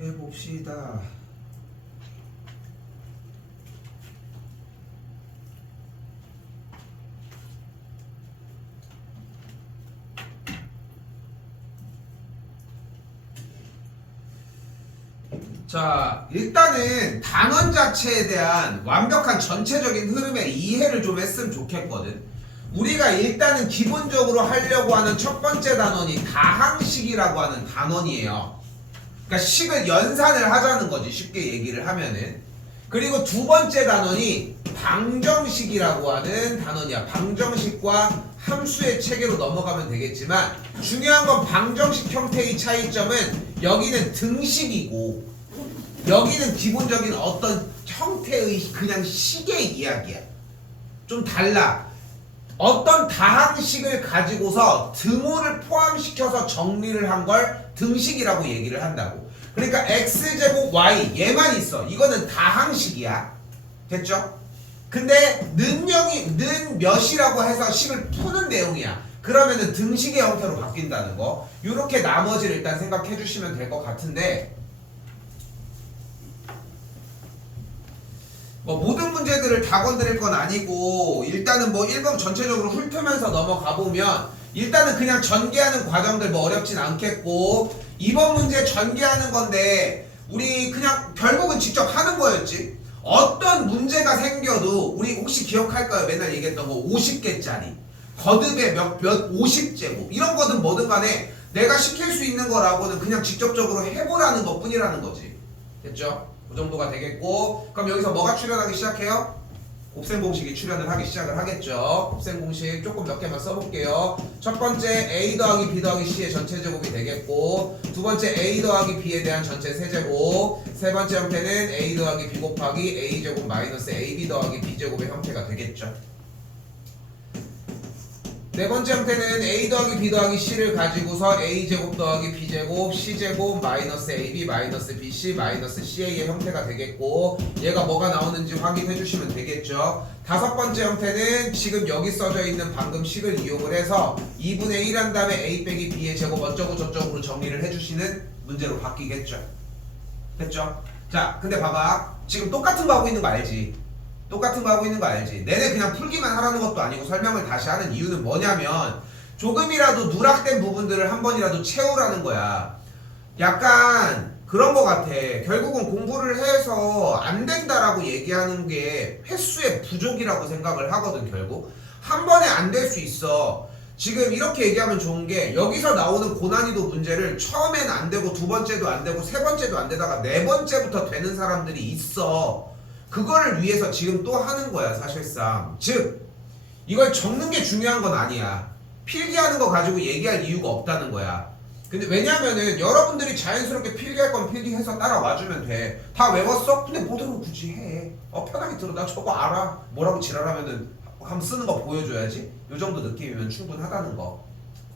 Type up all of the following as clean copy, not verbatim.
해봅시다. 자, 일단은 단원 자체에 대한 완벽한 전체적인 흐름의 이해를 좀 했으면 좋겠거든. 우리가 일단은 기본적으로 하려고 하는 첫 번째 단원이 다항식이라고 하는 단원이에요. 그러니까 식을 연산을 하자는 거지, 쉽게 얘기를 하면은. 그리고 두 번째 단원이 방정식이라고 하는 단원이야. 방정식과 함수의 체계로 넘어가면 되겠지만, 중요한 건 방정식 형태의 차이점은 여기는 등식이고 여기는 기본적인 어떤 형태의 그냥 식의 이야기야. 좀 달라. 어떤 다항식을 가지고서 등호를 포함시켜서 정리를 한 걸 등식이라고 얘기를 한다고. 그러니까 x제곱 y 얘만 있어. 이거는 다항식이야. 됐죠? 근데 는 몇이라고 해서 식을 푸는 내용이야. 그러면은 등식의 형태로 바뀐다는 거. 요렇게 나머지를 일단 생각해 주시면 될 것 같은데, 뭐 모든 문제들을 다 건드릴 건 아니고 일단은 뭐 1번 전체적으로 훑으면서 넘어가 보면 일단은 그냥 전개하는 과정들 뭐 어렵진 않겠고, 2번 문제 전개하는 건데 우리 그냥 결국은 직접 하는 거였지. 어떤 문제가 생겨도 우리 혹시 기억할까요? 맨날 얘기했던 거 50개짜리 거듭에 몇 50제곱 이런 거든 뭐든 간에 내가 시킬 수 있는 거라고는 그냥 직접적으로 해보라는 것 뿐이라는 거지. 됐죠? 그 정도가 되겠고, 그럼 여기서 뭐가 출현하기 시작해요? 곱셈 공식이 출현을 하기 시작을 하겠죠. 곱셈 공식 조금 몇 개만 써볼게요. 첫 번째 a 더하기 b 더하기 c의 전체 제곱이 되겠고, 두 번째 a 더하기 b에 대한 전체 세제곱, 세 번째 형태는 a 더하기 b 곱하기 a 제곱 마이너스 ab 더하기 b 제곱의 형태가 되겠죠. 네 번째 형태는 a 더하기 b 더하기 c를 가지고서 a 제곱 더하기 b 제곱 c 제곱 마이너스 ab 마이너스 bc 마이너스 ca의 형태가 되겠고, 얘가 뭐가 나오는지 확인해 주시면 되겠죠. 다섯 번째 형태는 지금 여기 써져 있는 방금 식을 이용을 해서 2분의 1 한 다음에 a 빼기 b의 제곱 어쩌고 저쩌고로 정리를 해주시는 문제로 바뀌겠죠. 됐죠? 자, 근데 봐봐. 지금 똑같은 거 하고 있는 거 알지? 똑같은 거 하고 있는 거 알지? 내내 그냥 풀기만 하라는 것도 아니고 설명을 다시 하는 이유는 뭐냐면 조금이라도 누락된 부분들을 한 번이라도 채우라는 거야. 약간 그런 거 같아. 결국은 공부를 해서 안 된다라고 얘기하는 게 횟수의 부족이라고 생각을 하거든. 결국 한 번에 안 될 수 있어. 지금 이렇게 얘기하면 좋은 게 여기서 나오는 고난이도 문제를 처음엔 안 되고 두 번째도 안 되고 세 번째도 안 되다가 네 번째부터 되는 사람들이 있어. 그거를 위해서 지금 또 하는 거야 사실상. 즉 이걸 적는 게 중요한 건 아니야. 필기하는 거 가지고 얘기할 이유가 없다는 거야. 근데 왜냐면은 여러분들이 자연스럽게 필기할 건 필기해서 따라와주면 돼. 다 외웠어? 근데 뭐대로 굳이 해. 편하게 들어. 나 저거 알아. 뭐라고 지랄하면은 한번 쓰는 거 보여줘야지. 요 정도 느낌이면 충분하다는 거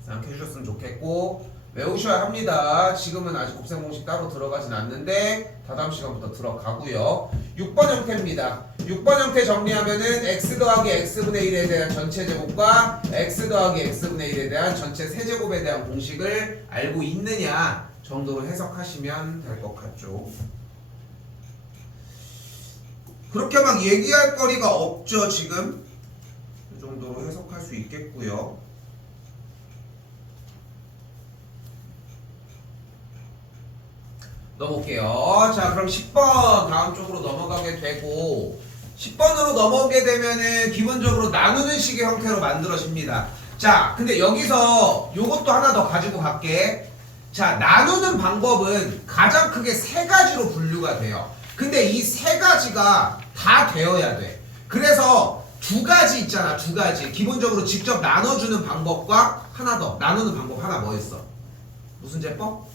생각해 주셨으면 좋겠고, 외우셔야 합니다. 지금은 아직 곱셈 공식 따로 들어가진 않는데 다다음 시간부터 들어가고요. 6번 형태입니다. 6번 형태 정리하면은 x 더하기 x분의 1에 대한 전체 제곱과 x 더하기 x분의 1에 대한 전체 세제곱에 대한 공식을 알고 있느냐 정도로 해석하시면 될 것 같죠. 그렇게 막 얘기할 거리가 없죠. 지금 이 정도로 해석할 수 있겠고요. 넘어올게요. 자, 그럼 10번 다음 쪽으로 넘어가게 되고, 10번으로 넘어오게 되면은 기본적으로 나누는 식의 형태로 만들어집니다. 자, 근데 여기서 요것도 하나 더 가지고 갈게. 자, 나누는 방법은 가장 크게 세 가지로 분류가 돼요. 근데 이 세 가지가 다 되어야 돼. 그래서 두 가지 있잖아, 두 가지. 기본적으로 직접 나눠주는 방법과 하나 더. 나누는 방법 하나 뭐였어? 무슨 제법?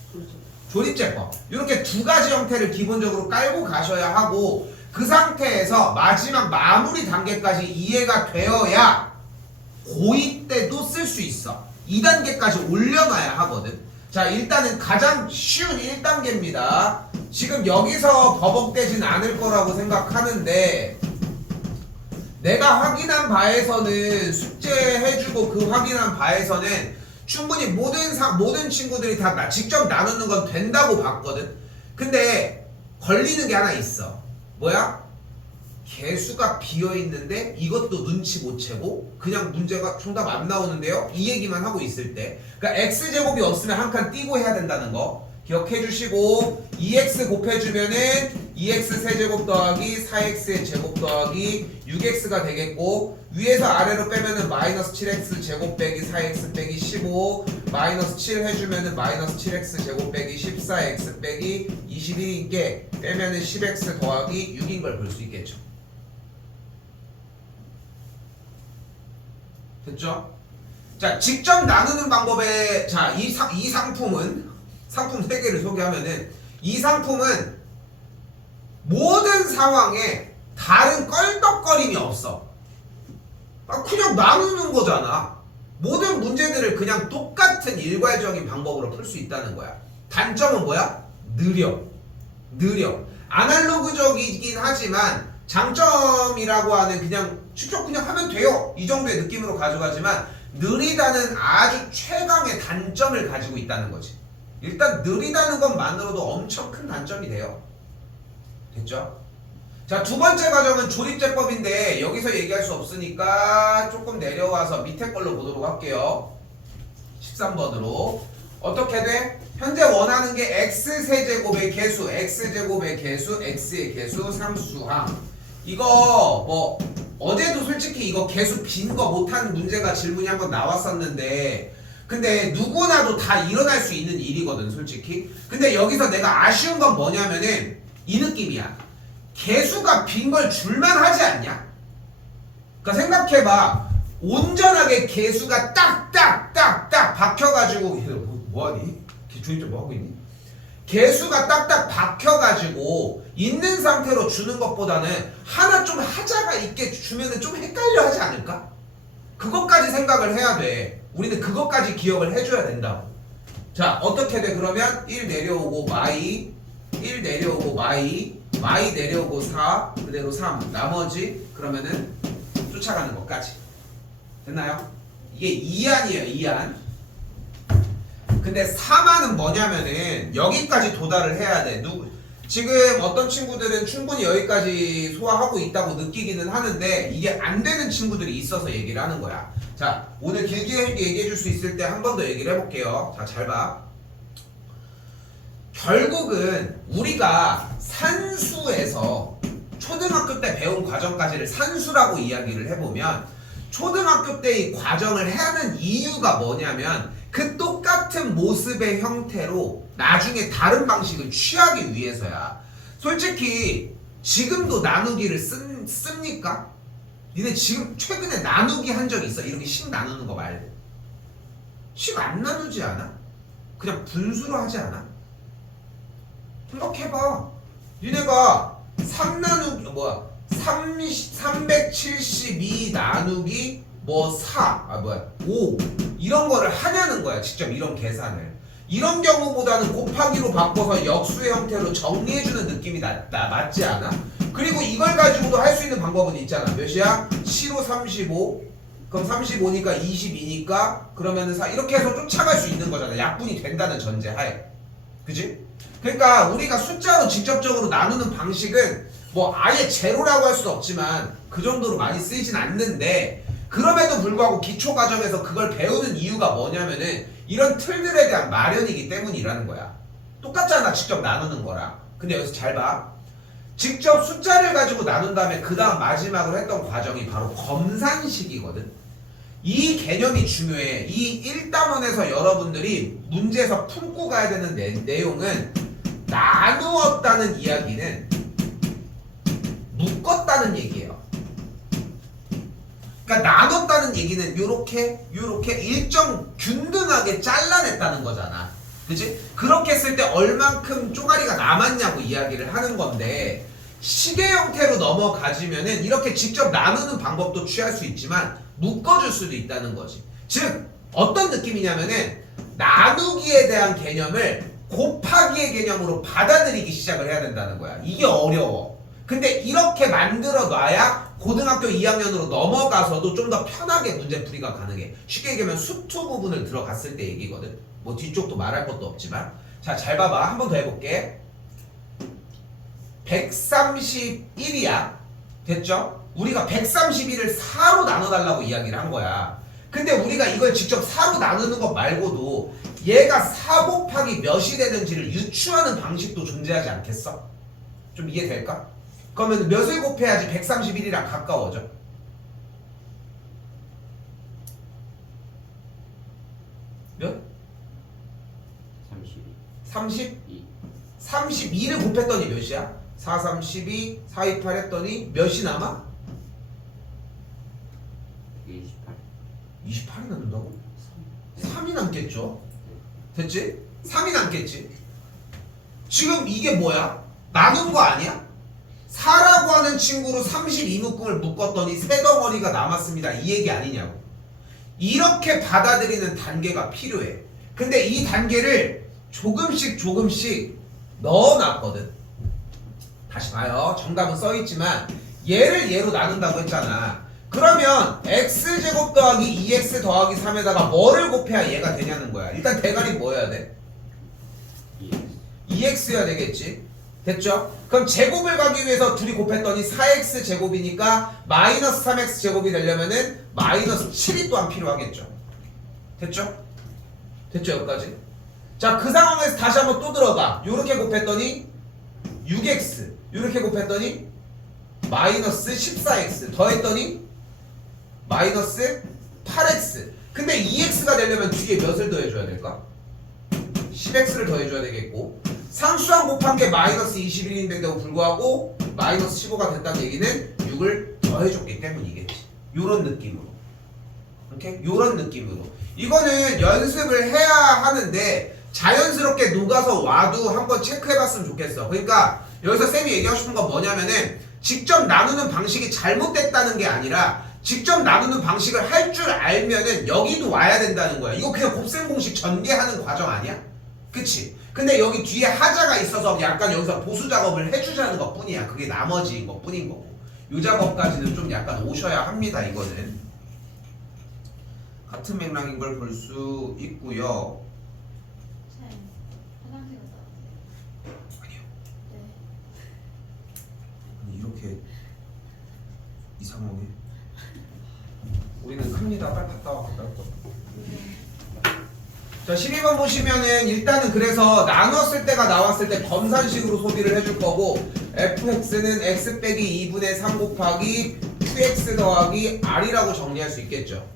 조립제법. 이렇게 두 가지 형태를 기본적으로 깔고 가셔야 하고, 그 상태에서 마지막 마무리 단계까지 이해가 되어야 고2 때도 쓸 수 있어. 2단계까지 올려놔야 하거든. 자, 일단은 가장 쉬운 1단계입니다. 지금 여기서 버벅대진 않을 거라고 생각하는데, 내가 확인한 바에서는 숙제해주고 그 확인한 바에서는 충분히 모든 친구들이 다 직접 나누는 건 된다고 봤거든. 근데 걸리는 게 하나 있어. 뭐야? 개수가 비어있는데 이것도 눈치 못 채고 그냥 문제가 정답 안 나오는데요? 이 얘기만 하고 있을 때, 그러니까 x제곱이 없으면 한 칸 띄고 해야 된다는 거 기억해 주시고, 2x 곱해주면은 2x 세제곱 더하기 4x의 제곱 더하기 6x가 되겠고, 위에서 아래로 빼면은 마이너스 7x 제곱 빼기 4x 빼기 15, 마이너스 7 해주면은 마이너스 7x 제곱 빼기 14x 빼기 21인게 빼면은 10x 더하기 6인 걸 볼 수 있겠죠. 됐죠? 자, 직접 나누는 방법에, 자, 이 상품은, 상품 3개를 소개하면은, 이 상품은 모든 상황에 다른 껄떡거림이 없어. 그냥 나누는 거잖아. 모든 문제들을 그냥 똑같은 일괄적인 방법으로 풀 수 있다는 거야. 단점은 뭐야? 느려. 아날로그적이긴 하지만 장점이라고 하는 그냥 직접 그냥 하면 돼요, 이 정도의 느낌으로 가져가지만, 느리다는 아주 최강의 단점을 가지고 있다는 거지. 일단 느리다는 것만으로도 엄청 큰 단점이 돼요. 됐죠? 자, 두 번째 과정은 조립제법인데 여기서 얘기할 수 없으니까 조금 내려와서 밑에 걸로 보도록 할게요. 13번으로 어떻게 돼? 현재 원하는 게 x세제곱의 개수, x제곱의 개수, x의 개수, 상수항. 이거 뭐 어제도 솔직히 이거 개수 빈 거 못하는 문제가 질문이 한번 나왔었는데, 근데 누구나도 다 일어날 수 있는 일이거든 솔직히. 근데 여기서 내가 아쉬운 건 뭐냐면은 이 느낌이야. 개수가 빈 걸 줄만 하지 않냐? 그러니까 생각해봐. 온전하게 개수가 딱딱딱딱 박혀가지고, 뭐하니? 조립제 뭐 하고 있니? 개수가 딱딱 박혀가지고 있는 상태로 주는 것보다는 하나 좀 하자가 있게 주면은 좀 헷갈려 하지 않을까? 그것까지 생각을 해야 돼. 우리는 그것까지 기억을 해줘야 된다고. 자, 어떻게 돼? 그러면 1 내려오고 마이, 1 내려오고 마이 내려오고 4, 그대로 3, 나머지 그러면은 쫓아가는 것까지. 됐나요? 이게 2안이에요, 2안. 근데 3안은 뭐냐면은 여기까지 도달을 해야 돼. 지금 어떤 친구들은 충분히 여기까지 소화하고 있다고 느끼기는 하는데 이게 안 되는 친구들이 있어서 얘기를 하는 거야. 자, 오늘 길게 얘기해 줄 수 있을 때 한 번 더 얘기를 해볼게요. 자, 잘 봐. 결국은 우리가 산수에서 초등학교 때 배운 과정까지를 산수라고 이야기를 해보면, 초등학교 때 이 과정을 하는 이유가 뭐냐면 그 똑같은 모습의 형태로 나중에 다른 방식을 취하기 위해서야. 솔직히 지금도 나누기를 씁니까? 니네 지금 최근에 나누기 한 적 있어? 이렇게 식 나누는 거 말고. 식 안 나누지 않아? 그냥 분수로 하지 않아? 생각해봐. 니네가 372 나누기 5 이런 거를 하냐는 거야. 직접 이런 계산을. 이런 경우보다는 곱하기로 바꿔서 역수의 형태로 정리해주는 느낌이 맞지 않아? 그리고 이걸 가지고도 할 수 있는 방법은 있잖아. 몇이야? 7호 35. 그럼 35니까 22니까 그러면은 4. 이렇게 해서 쫓아갈 수 있는 거잖아. 약분이 된다는 전제하에. 그지? 그러니까 우리가 숫자로 직접적으로 나누는 방식은 뭐 아예 제로라고 할 수 없지만 그 정도로 많이 쓰이진 않는데, 그럼에도 불구하고 기초 과정에서 그걸 배우는 이유가 뭐냐면은 이런 틀들에 대한 마련이기 때문이라는 거야. 똑같잖아, 직접 나누는 거랑. 근데 여기서 잘 봐. 직접 숫자를 가지고 나눈 다음에 그 다음 마지막으로 했던 과정이 바로 검산식이거든. 이 개념이 중요해. 이 1단원에서 여러분들이 문제에서 품고 가야 되는 내용은, 나누었다는 이야기는 묶었다는 얘기예요. 그러니까 나눴다는 얘기는 요렇게 일정 균등하게 잘라냈다는 거잖아. 그치? 그렇게 했을 때 얼만큼 쪼가리가 남았냐고 이야기를 하는 건데, 시계 형태로 넘어가지면은 이렇게 직접 나누는 방법도 취할 수 있지만 묶어줄 수도 있다는 거지. 즉 어떤 느낌이냐면은 나누기에 대한 개념을 곱하기의 개념으로 받아들이기 시작을 해야 된다는 거야. 이게 어려워. 근데 이렇게 만들어 놔야 고등학교 2학년으로 넘어가서도 좀 더 편하게 문제풀이가 가능해. 쉽게 얘기하면 수투 부분을 들어갔을 때 얘기거든. 뭐 뒤쪽도 말할 것도 없지만. 자, 잘 봐봐. 한 번 더 해볼게. 131이야. 됐죠? 우리가 131을 4로 나눠달라고 이야기를 한 거야. 근데 우리가 이걸 직접 4로 나누는 것 말고도 얘가 4 곱하기 몇이 되는지를 유추하는 방식도 존재하지 않겠어? 좀 이해될까? 그러면 몇을 곱해야지 131이랑 가까워져? 몇? 32. 30? 32를 곱했더니 몇이야? 4, 3, 12, 4, 2, 8 했더니 몇이 남아? 28. 28이 남는다고? 3이 남겠죠? 됐지? 3이 남겠지? 지금 이게 뭐야? 나눈 거 아니야? 4라고 하는 친구로 32묶음을 묶었더니 세 덩어리가 남았습니다. 이 얘기 아니냐고. 이렇게 받아들이는 단계가 필요해. 근데 이 단계를 조금씩 넣어놨거든. 다시 봐요. 정답은 써있지만 얘를 얘로 나눈다고 했잖아. 그러면 x제곱 더하기 2x 더하기 3에다가 뭐를 곱해야 얘가 되냐는 거야. 일단 대가리 뭐여야 돼? 2x여야 되겠지. 됐죠? 그럼 제곱을 가기 위해서 둘이 곱했더니 4x 제곱이니까 마이너스 3x 제곱이 되려면은 마이너스 7이 또한 필요하겠죠. 됐죠? 됐죠? 여기까지. 자, 그 상황에서 다시 한번 또 들어가. 요렇게 곱했더니 6x, 요렇게 곱했더니 마이너스 14x 더했더니 마이너스 8x. 근데 2x가 되려면 뒤에 몇을 더해줘야 될까? 10x를 더해줘야 되겠고, 상수항 곱한 게 마이너스 21인데도 불구하고 마이너스 15가 됐다는 얘기는 6을 더해줬기 때문이겠지. 요런 느낌으로. 오케이? 요런 느낌으로. 이거는 연습을 해야 하는데 자연스럽게 녹아서 와도 한번 체크해봤으면 좋겠어. 그러니까 여기서 쌤이 얘기하고 싶은 건 뭐냐면은 직접 나누는 방식이 잘못됐다는 게 아니라 직접 나누는 방식을 할 줄 알면은 여기도 와야 된다는 거야. 이거 그냥 곱셈 공식 전개하는 과정 아니야? 그치? 근데 여기 뒤에 하자가 있어서 약간 여기서 보수 작업을 해주자는 것 뿐이야. 그게 나머지인 것 뿐인 거고. 이 작업까지는 좀 약간 오셔야 합니다. 이거는 같은 맥락인 걸 볼 수 있고요. 화장실 갔다 왔어요. 아니요. 네. 아니, 이렇게 이 상황에 우리는 큽니다. 빨리 갔다 와. 갔다 올 거. 자, 12번 보시면은 일단은 그래서 나눴을 때가 나왔을 때 검산식으로 소비를 해줄 거고, fx는 x 빼기 2분의 3 곱하기 qx 더하기 r이라고 정리할 수 있겠죠.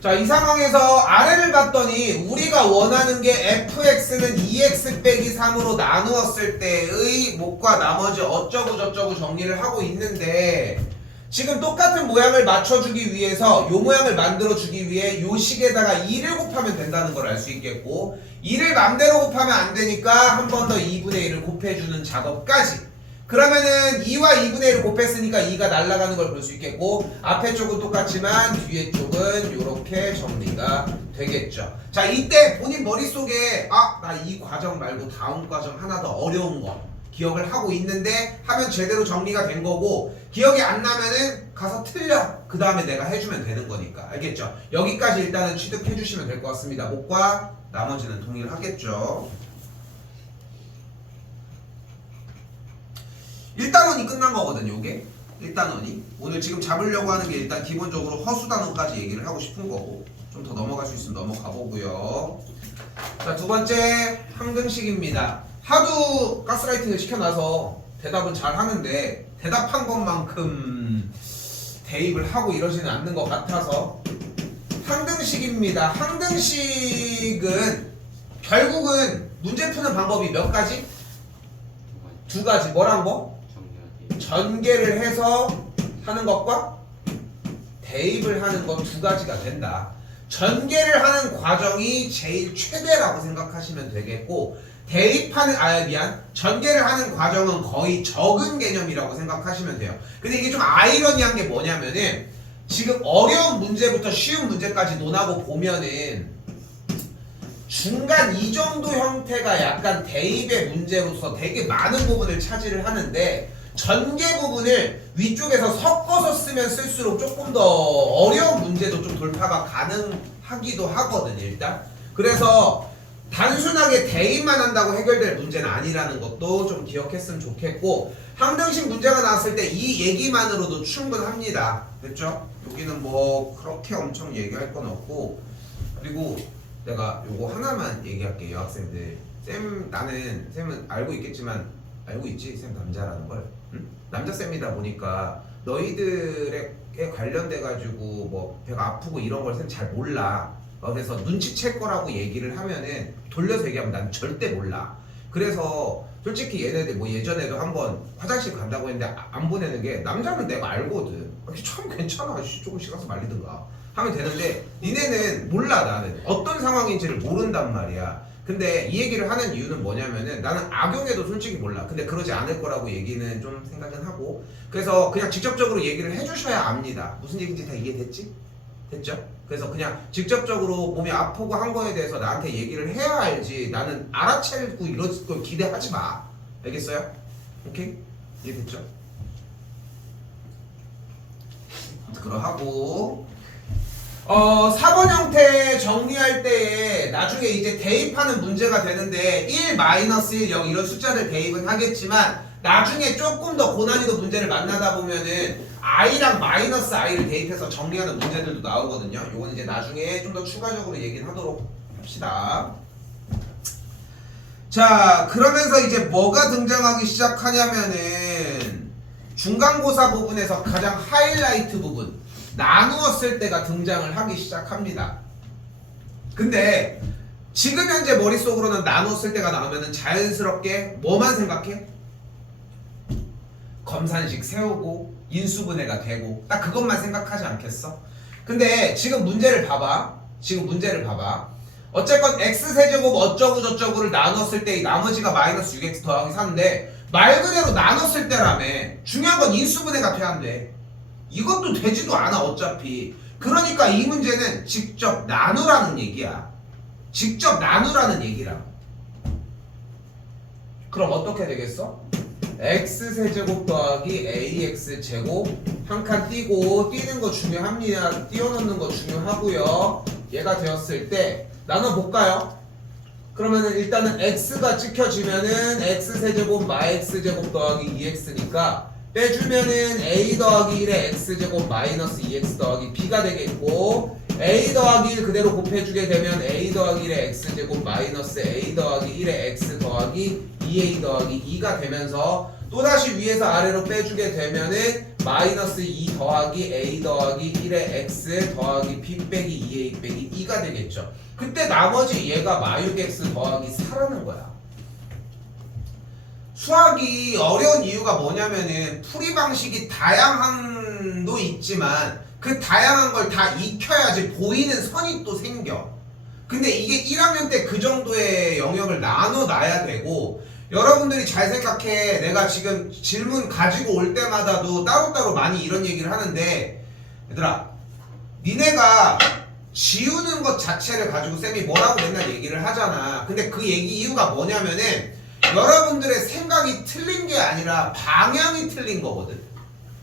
자, 이 상황에서 아래를 봤더니 우리가 원하는 게 fx는 2x 빼기 3으로 나누었을 때의 몫과 나머지 어쩌고 저쩌고 정리를 하고 있는데, 지금 똑같은 모양을 맞춰주기 위해서 요 모양을 만들어주기 위해 요 식에다가 2를 곱하면 된다는 걸 알 수 있겠고, 2를 맘대로 곱하면 안 되니까 한 번 더 2분의 1을 곱해주는 작업까지. 그러면은 2와 2분의 1을 곱했으니까 2가 날아가는 걸 볼 수 있겠고, 앞에 쪽은 똑같지만 뒤에 쪽은 이렇게 정리가 되겠죠. 자, 이때 본인 머릿속에 나 이 과정 말고 다음 과정 하나 더 어려운 거 기억을 하고 있는데 하면 제대로 정리가 된 거고, 기억이 안 나면은 가서 틀려. 그 다음에 내가 해주면 되는 거니까. 알겠죠? 여기까지 일단은 취득해 주시면 될 것 같습니다. 몫과 나머지는 동의를 하겠죠. 1단원이 끝난 거거든요. 요게 1단원이 오늘 지금 잡으려고 하는 게 일단 기본적으로 허수단원까지 얘기를 하고 싶은 거고, 좀 더 넘어갈 수 있으면 넘어가 보고요. 자, 두 번째 항등식입니다. 하도 가스라이팅을 시켜놔서 대답은 잘 하는데 대답한 것만큼 대입을 하고 이러지는 않는 것 같아서 항등식입니다. 항등식은 결국은 문제 푸는 방법이 몇 가지? 두 가지. 뭐란 거? 전개를 해서 하는 것과 대입을 하는 것 두 가지가 된다. 전개를 하는 과정이 제일 최대라고 생각하시면 되겠고, 전개를 하는 과정은 거의 적은 개념이라고 생각하시면 돼요. 근데 이게 좀 아이러니한 게 뭐냐면은 지금 어려운 문제부터 쉬운 문제까지 논하고 보면은 중간 이 정도 형태가 약간 대입의 문제로서 되게 많은 부분을 차지를 하는데, 전개 부분을 위쪽에서 섞어서 쓰면 쓸수록 조금 더 어려운 문제도 좀 돌파가 가능하기도 하거든 일단. 그래서 단순하게 대입만 한다고 해결될 문제는 아니라는 것도 좀 기억했으면 좋겠고, 항등식 문제가 나왔을 때 이 얘기만으로도 충분합니다. 됐죠? 여기는 뭐 그렇게 엄청 얘기할 건 없고, 그리고 내가 요거 하나만 얘기할게요. 여학생들, 쌤은 알고 있겠지만, 알고 있지? 쌤 남자라는 걸. 응? 남자쌤이다 보니까 너희들에 관련돼 가지고 뭐 배가 아프고 이런 걸 쌤 잘 몰라. 그래서 눈치챌 거라고 얘기를 하면은 돌려서 얘기하면 난 절대 몰라. 그래서 솔직히 얘네들 뭐 예전에도 한번 화장실 간다고 했는데 안 보내는 게, 남자는 내가 알거든. 참 괜찮아. 조금씩 가서 말리든가 하면 되는데, 니네는 몰라. 나는 어떤 상황인지를 모른단 말이야. 근데 이 얘기를 하는 이유는 뭐냐면은, 나는 악용해도 솔직히 몰라. 근데 그러지 않을 거라고 얘기는 좀 생각은 하고, 그래서 그냥 직접적으로 얘기를 해주셔야 압니다. 무슨 얘기인지 다 이해됐지? 됐죠? 그래서 그냥 직접적으로 몸이 아프고 한 거에 대해서 나한테 얘기를 해야 알지, 나는 알아채고 이럴 걸 기대하지 마. 알겠어요? 오케이? 이해됐죠? 그러하고 4번 형태 정리할 때에 나중에 이제 대입하는 문제가 되는데 1, -1, 0 이런 숫자들 대입은 하겠지만, 나중에 조금 더 고난이도 문제를 만나다 보면은 i랑 -i를 대입해서 정리하는 문제들도 나오거든요. 요건 이제 나중에 좀 더 추가적으로 얘기를 하도록 합시다. 자, 그러면서 이제 뭐가 등장하기 시작하냐면은 중간고사 부분에서 가장 하이라이트 부분, 나누었을 때가 등장을 하기 시작합니다. 근데 지금 현재 머릿속으로는 나누었을 때가 나오면은 자연스럽게 뭐만 생각해? 검산식 세우고 인수분해가 되고 딱 그것만 생각하지 않겠어? 근데 지금 문제를 봐봐. 어쨌건 x세제곱 어쩌고 저쩌고를 나눴을 때 나머지가 -6x 더하기 4인데, 말 그대로 나눴을 때라며. 중요한 건 인수분해가 돼야 안 돼. 이것도 되지도 않아 어차피. 그러니까 이 문제는 직접 나누라는 얘기야. 직접 나누라는 얘기라. 그럼 어떻게 되겠어? x세제곱 더하기 ax제곱, 한 칸 띄고, 띄는 거 중요합니다. 띄워놓는 거 중요하고요. 얘가 되었을 때 나눠볼까요? 그러면은 일단은 x가 찍혀지면은 x세제곱 마x제곱 더하기 2x니까 빼주면은 a 더하기 1의 x제곱 마이너스 2x 더하기 b가 되겠고, a 더하기 1 그대로 곱해주게 되면 a 더하기 1의 x제곱 마이너스 a 더하기 1의 x 더하기 2a 더하기 2가 되면서, 또다시 위에서 아래로 빼주게 되면은 마이너스 2 더하기 a 더하기 1의 x 더하기 b 빼기 2a 빼기 2가 되겠죠. 그때 나머지 얘가 -6x 더하기 4라는 거야. 수학이 어려운 이유가 뭐냐면은 풀이 방식이 다양한도 있지만 그 다양한 걸 다 익혀야지 보이는 선이 또 생겨. 근데 이게 1학년 때 그 정도의 영역을 나눠놔야 되고, 여러분들이 잘 생각해. 내가 지금 질문 가지고 올 때마다도 따로따로 많이 이런 얘기를 하는데, 얘들아, 니네가 지우는 것 자체를 가지고 쌤이 뭐라고 맨날 얘기를 하잖아. 근데 그 얘기 이유가 뭐냐면은 여러분들의 생각이 틀린 게 아니라 방향이 틀린 거거든.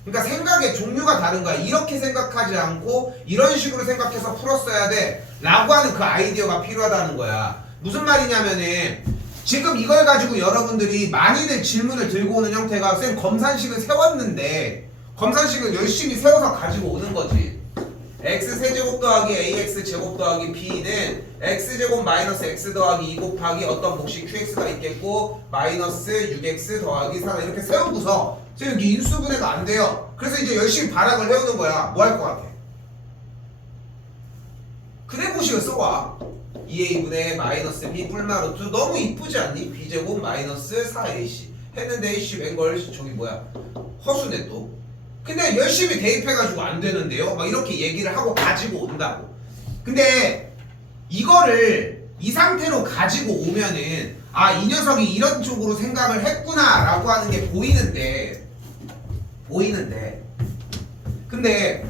그러니까 생각의 종류가 다른 거야. 이렇게 생각하지 않고 이런 식으로 생각해서 풀었어야 돼 라고 하는 그 아이디어가 필요하다는 거야. 무슨 말이냐면은 지금 이걸 가지고 여러분들이 많이들 질문을 들고 오는 형태가, 쌤 검산식을 세웠는데 검산식을 열심히 세워서 가지고 오는 거지. x세제곱 더하기 ax제곱 더하기 b는 x제곱 마이너스 x 더하기 2 곱하기 어떤 몫이 qx가 있겠고 마이너스 6x 더하기 4 이렇게 세우고서, 쌤 여기 인수분해가 안 돼요. 그래서 이제 열심히 발악을 해오는 거야. 뭐 할 것 같아? 그래보식을 써와. 2a분의 마이너스 b 뿔마루트. 너무 이쁘지 않니? b제곱 마이너스 4ac 했는데 ac 웬걸 저기 뭐야 허수네 또. 근데 열심히 대입해가지고 안 되는데요? 막 이렇게 얘기를 하고 가지고 온다고. 근데 이거를 이 상태로 가지고 오면은 아, 이 녀석이 이런 쪽으로 생각을 했구나 라고 하는 게 보이는데 근데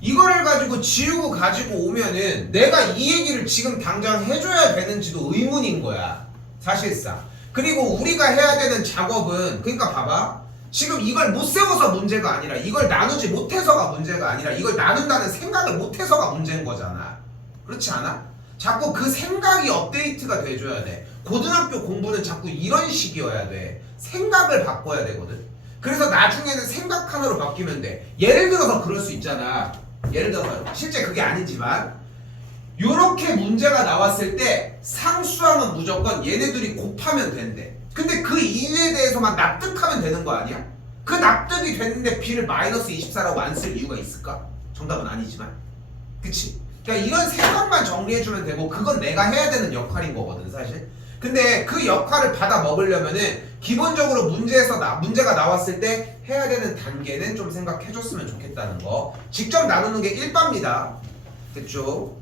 이거를 가지고 지우고 가지고 오면은 내가 이 얘기를 지금 당장 해줘야 되는지도 의문인 거야 사실상. 그리고 우리가 해야 되는 작업은, 그러니까 봐봐, 지금 이걸 못 세워서 문제가 아니라 이걸 나누지 못해서가 문제가 아니라 이걸 나눈다는 생각을 못해서가 문제인 거잖아. 그렇지 않아? 자꾸 그 생각이 업데이트가 돼줘야 돼. 고등학교 공부는 자꾸 이런 식이어야 돼. 생각을 바꿔야 되거든. 그래서 나중에는 생각 하나로 바뀌면 돼. 예를 들어서 그럴 수 있잖아. 예를 들어서 실제 그게 아니지만 요렇게 문제가 나왔을 때 상수항은 무조건 얘네들이 곱하면 된대. 근데 그 이유에 대해서만 납득하면 되는 거 아니야? 그 납득이 됐는데 b를 마이너스 24라고 안 쓸 이유가 있을까? 정답은 아니지만. 그치? 그러니까 이런 생각만 정리해주면 되고 그건 내가 해야 되는 역할인 거거든 사실. 근데 그 역할을 받아 먹으려면은 기본적으로 문제가 나왔을 때 해야 되는 단계는 좀 생각해줬으면 좋겠다는 거. 직접 나누는 게 1바입니다. 됐죠?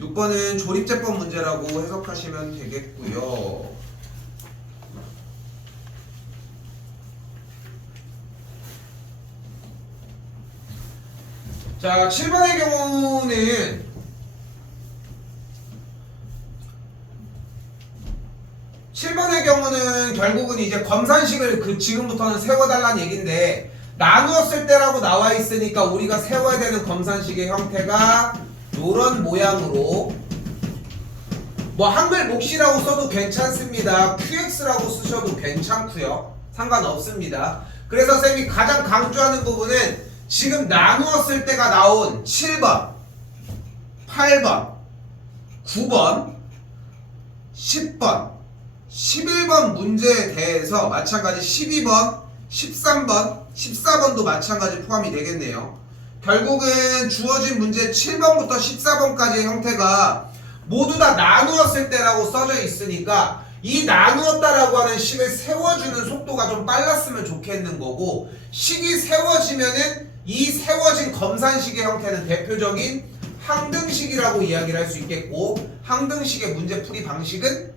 6번은 조립제법 문제라고 해석하시면 되겠고요. 자, 7번의 경우는 결국은 이제 검산식을 지금부터는 세워달라는 얘긴데 나누었을 때라고 나와 있으니까 우리가 세워야 되는 검산식의 형태가 요런 모양으로 뭐 한글 몫이라고 써도 괜찮습니다. QX라고 쓰셔도 괜찮고요. 상관없습니다. 그래서 쌤이 가장 강조하는 부분은 지금 나누었을 때가 나온 7번, 8번, 9번, 10번, 11번 문제에 대해서 마찬가지 12번, 13번, 14번도 마찬가지 포함이 되겠네요. 결국은 주어진 문제 7번부터 14번까지의 형태가 모두 다 나누었을 때라고 써져 있으니까 이 나누었다라고 하는 식을 세워주는 속도가 좀 빨랐으면 좋겠는 거고, 식이 세워지면은 이 세워진 검산식의 형태는 대표적인 항등식이라고 이야기를 할 수 있겠고, 항등식의 문제풀이 방식은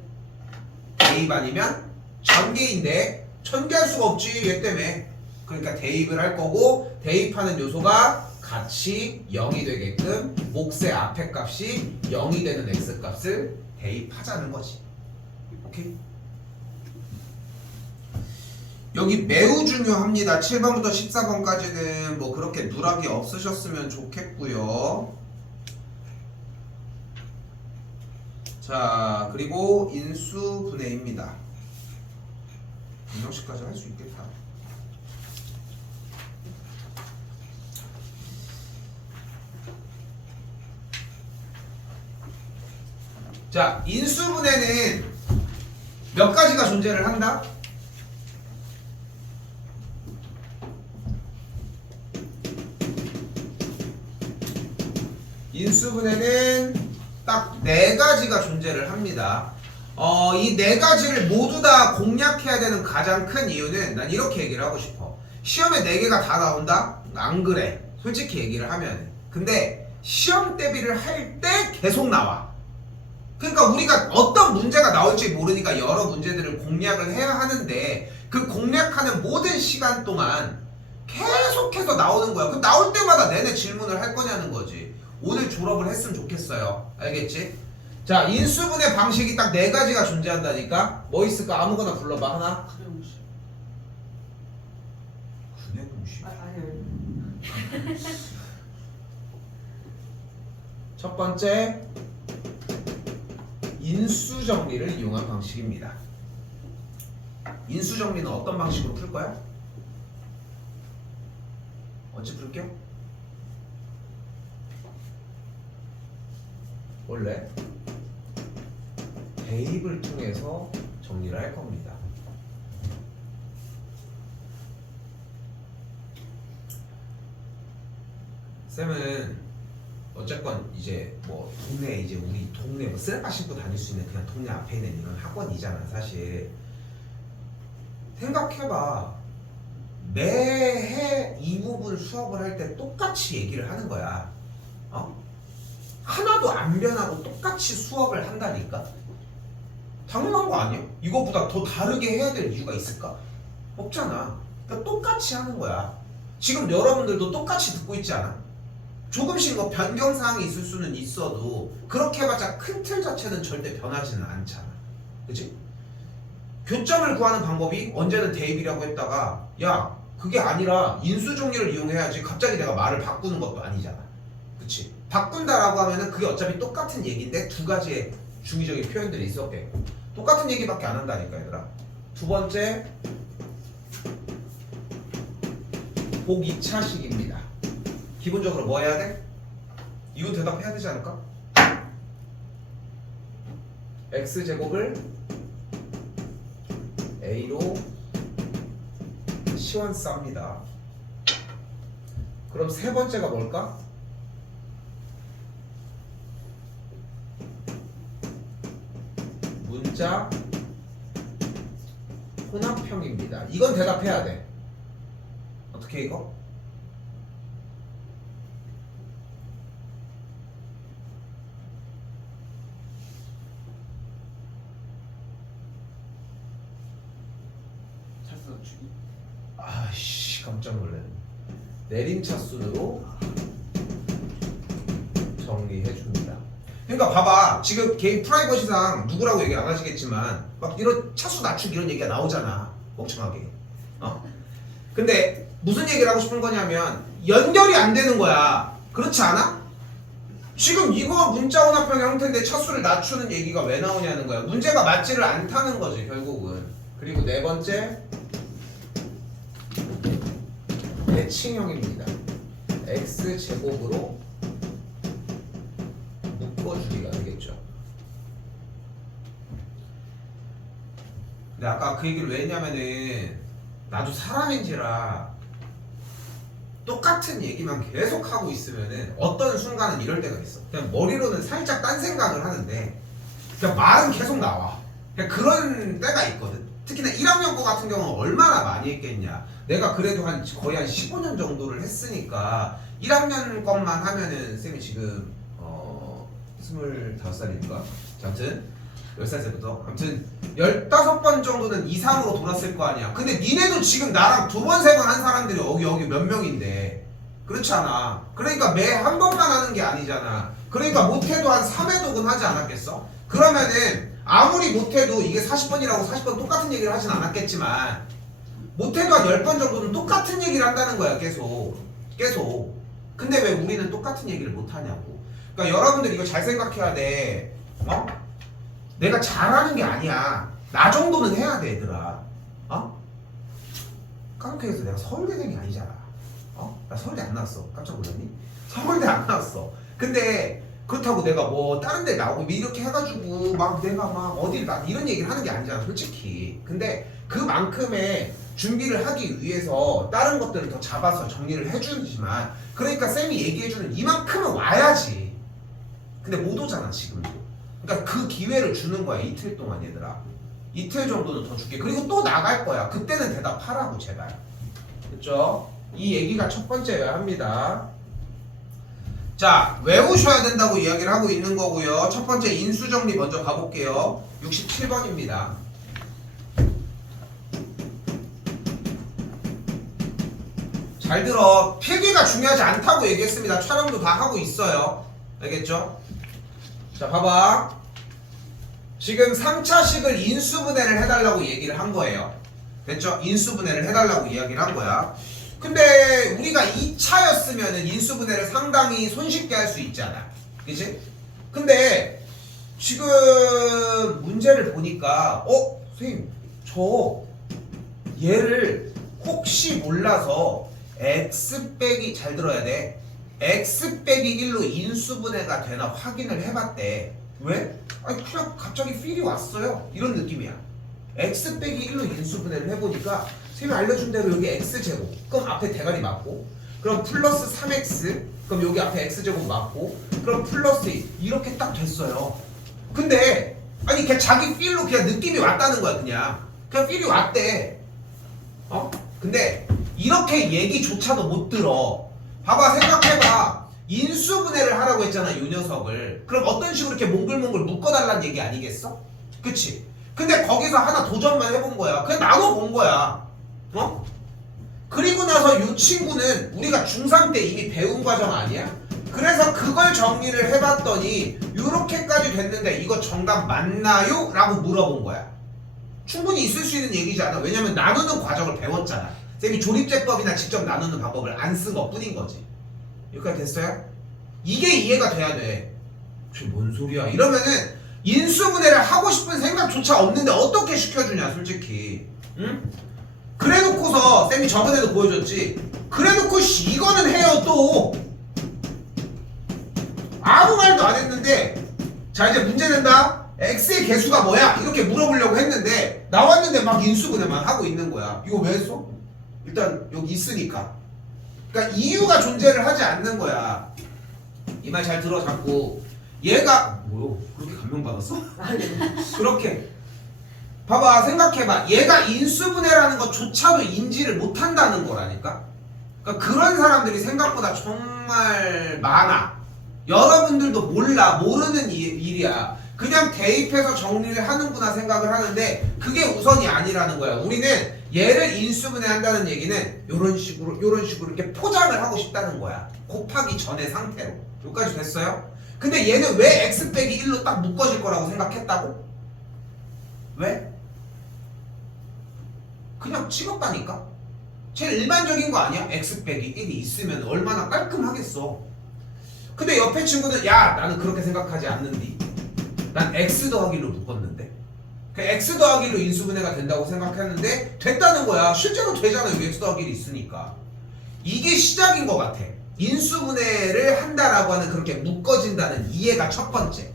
대입 아니면 전개인데 전개할 수가 없지 얘 때문에. 그러니까 대입을 할 거고, 대입하는 요소가 같이 0이 되게끔 몫의 앞에 값이 0이 되는 x값을 대입하자는 거지. 오케이? 여기 매우 중요합니다. 7번부터 14번까지는 뭐 그렇게 누락이 없으셨으면 좋겠고요. 자, 그리고 인수분해입니다. 분명식까지 할 수 있겠다. 자, 인수분해는 몇 가지가 존재를 한다? 인수분해는 딱 4가지가 존재를 합니다. 이 4가지를 모두 다 공략해야 되는 가장 큰 이유는 난 이렇게 얘기를 하고 싶어. 시험에 4개가 다 나온다? 안 그래. 솔직히 얘기를 하면. 근데 시험 대비를 할 때 계속 나와. 그러니까 우리가 어떤 문제가 나올지 모르니까 여러 문제들을 공략을 해야 하는데 그 공략하는 모든 시간 동안 계속해서 나오는 거야. 그럼 나올 때마다 내내 질문을 할 거냐는 거지. 오늘 졸업을 했으면 좋겠어요. 알겠지? 자, 인수분해 방식이 딱 4가지가 존재한다니까? 뭐 있을까? 아무거나 불러봐. 하나? 크레용식. 군해공식. 아니. 첫 번째, 인수정리를 이용한 방식입니다. 인수정리는 어떤 방식으로 풀 거야? 어찌 풀게요? 원래 대입을 통해서 정리를 할 겁니다. 쌤은 어쨌건 이제 뭐 동네 이제 우리 동네 뭐 쓰레빠 신고 다닐 수 있는 그냥 동네 앞에 있는 이런 학원이잖아 사실. 생각해봐. 매해 이 부분 수업을 할 때 똑같이 얘기를 하는 거야. 하나도 안 변하고 똑같이 수업을 한다니까? 당연한 거 아니야? 이거보다 더 다르게 해야 될 이유가 있을까? 없잖아. 그러니까 똑같이 하는 거야. 지금 여러분들도 똑같이 듣고 있지 않아? 조금씩 뭐 변경사항이 있을 수는 있어도 그렇게 해봤자 큰 틀 자체는 절대 변하지는 않잖아. 그치? 교점을 구하는 방법이 언제는 대입이라고 했다가 야 그게 아니라 인수정리를 이용해야지 갑자기 내가 말을 바꾸는 것도 아니잖아. 그치? 바꾼다라고 하면은 그게 어차피 똑같은 얘기인데 두 가지의 중의적인 표현들이 있었겠고 똑같은 얘기밖에 안 한다니까 얘들아. 두 번째 복 2차식입니다. 기본적으로 뭐 해야 돼? 이건 대답해야 되지 않을까? x제곱을 a로 시환쌉니다. 그럼 세 번째가 뭘까? 문자 혼합형입니다. 이건 대답해야 돼. 어떻게 이거? 차수 낮추기. 아이씨 깜짝 놀랐네. 내림차순으로 정리해 줍니다. 그러니까 봐봐 지금 개인 프라이버시상 누구라고 얘기 안 하시겠지만 막 이런 차수 낮추기 이런 얘기가 나오잖아 멍청하게. 근데 무슨 얘기를 하고 싶은 거냐면 연결이 안 되는 거야. 그렇지 않아? 지금 이거 문자 혼합형 형태인데 차수를 낮추는 얘기가 왜 나오냐는 거야. 문제가 맞지를 않다는 거지 결국은. 그리고 네 번째 대칭형입니다. x제곱으로 묶어주기가 되겠죠. 근데 아까 그 얘기를 왜 했냐면은 나도 사람인지라 똑같은 얘기만 계속 하고 있으면은 어떤 순간은 이럴 때가 있어. 그냥 머리로는 살짝 딴 생각을 하는데 그냥 말은 계속 나와. 그냥 그런 때가 있거든. 특히나 1학년 거 같은 경우는 얼마나 많이 했겠냐. 내가 그래도 거의 한 15년 정도를 했으니까 1학년 것만 하면은 쌤이 지금 25살인가? 아무튼 10살 때부터 아무튼 15번 정도는 이상으로 돌았을 거 아니야. 근데 니네도 지금 나랑 2번, 3번 한 사람들이 여기 몇 명인데 그렇지 않아. 그러니까 매 한 번만 하는 게 아니잖아. 그러니까 못해도 한 3회독은 하지 않았겠어? 그러면은 아무리 못해도 이게 40번이라고 40번 똑같은 얘기를 하진 않았겠지만 못해도 한 10번 정도는 똑같은 얘기를 한다는 거야. 계속 근데 왜 우리는 똑같은 얘기를 못하냐고. 그러니까 여러분들 이거 잘 생각해야 돼. 내가 잘하는 게 아니야. 나 정도는 해야 돼 얘들아. 깡패에서 내가 서울대생이 아니잖아. 나 서울대 안 나왔어. 깜짝 놀랐니? 서울대 안 나왔어. 근데 그렇다고 내가 뭐 다른 데 나오고 이렇게 해가지고 막 내가 막 어딜 나 이런 얘기를 하는 게 아니잖아 솔직히. 근데 그만큼의 준비를 하기 위해서 다른 것들을 더 잡아서 정리를 해주지만 그러니까 쌤이 얘기해주는 이만큼은 와야지. 근데 못 오잖아 지금도. 그러니까 그 기회를 주는 거야 이틀 동안 얘들아. 이틀 정도는 더 줄게. 그리고 또 나갈 거야. 그때는 대답하라고 제발. 그쵸? 이 얘기가 첫 번째여야 합니다. 자, 외우셔야 된다고 이야기를 하고 있는 거고요. 첫 번째 인수정리 먼저 가볼게요. 67번입니다. 잘 들어. 필기가 중요하지 않다고 얘기했습니다. 촬영도 다 하고 있어요. 알겠죠? 자, 봐봐. 지금 3차식을 인수분해를 해달라고 얘기를 한 거예요. 됐죠? 인수분해를 해달라고 이야기를 한 거야. 근데 우리가 2차였으면은 인수분해를 상당히 손쉽게 할 수 있잖아. 그치? 근데 지금 문제를 보니까 선생님 저 얘를 혹시 몰라서 x 빼기 잘 들어야 돼. x 빼기 1로 인수분해가 되나 확인을 해봤대. 왜? 아니 그냥 갑자기 필이 왔어요. 이런 느낌이야. x 빼기 1로 인수분해를 해보니까 쌤이 알려준 대로 여기 x제곱 그럼 앞에 대가리 맞고 그럼 플러스 3x 그럼 여기 앞에 x제곱 맞고 그럼 플러스 2 이렇게 딱 됐어요. 근데 아니 그냥 자기 필로 그냥 느낌이 왔다는 거야. 그냥 필이 왔대. 근데 이렇게 얘기조차도 못 들어. 봐봐 생각해봐. 인수분해를 하라고 했잖아 이 녀석을. 그럼 어떤 식으로 이렇게 몽글몽글 묶어달라는 얘기 아니겠어? 그치? 근데 거기서 하나 도전만 해본 거야. 그냥 나눠본 거야. 그리고 나서 이 친구는 우리가 중3 때 이미 배운 과정 아니야? 그래서 그걸 정리를 해봤더니 이렇게까지 됐는데 이거 정답 맞나요? 라고 물어본 거야. 충분히 있을 수 있는 얘기지 않아. 왜냐면 나누는 과정을 배웠잖아. 쌤이 조립제법이나 직접 나누는 방법을 안 쓴 것 뿐인 거지. 여기까지 됐어요? 이게 이해가 돼야 돼. 뭔 소리야 이러면은 인수분해를 하고 싶은 생각조차 없는데 어떻게 시켜주냐 솔직히. 응? 그래놓고서 쌤이 저번에도 보여줬지. 그래놓고 이거는 해요 또. 아무 말도 안 했는데 자 이제 문제 낸다. x의 개수가 뭐야? 이렇게 물어보려고 했는데 나왔는데 막 인수분해만 하고 있는 거야. 이거 왜 했어? 일단 여기 있으니까. 그러니까 이유가 존재를 하지 않는 거야. 이 말 잘 들어 자꾸. 얘가 뭐요? 그렇게 감명받았어? 그렇게 봐봐 생각해봐. 얘가 인수분해라는 것조차도 인지를 못한다는 거라니까. 그러니까 그런 사람들이 생각보다 정말 많아. 여러분들도 몰라. 모르는 일이야. 그냥 대입해서 정리를 하는구나 생각을 하는데 그게 우선이 아니라는 거야. 우리는 얘를 인수분해한다는 얘기는 요런 식으로 이렇게 포장을 하고 싶다는 거야. 곱하기 전의 상태로. 여기까지 됐어요? 근데 얘는 왜 x 빼기 1로 딱 묶어질 거라고 생각했다고? 왜? 그냥 찍었다니까? 제일 일반적인 거 아니야? x 빼기 1이 있으면 얼마나 깔끔하겠어. 근데 옆에 친구는 야 나는 그렇게 생각하지 않는디. 난 x 더하기로 묶었는데 그 x 더하기로 인수분해가 된다고 생각했는데 됐다는 거야. 실제로 되잖아요. x 더하기로 있으니까. 이게 시작인 것 같아. 인수분해를 한다라고 하는 그렇게 묶어진다는 이해가 첫 번째.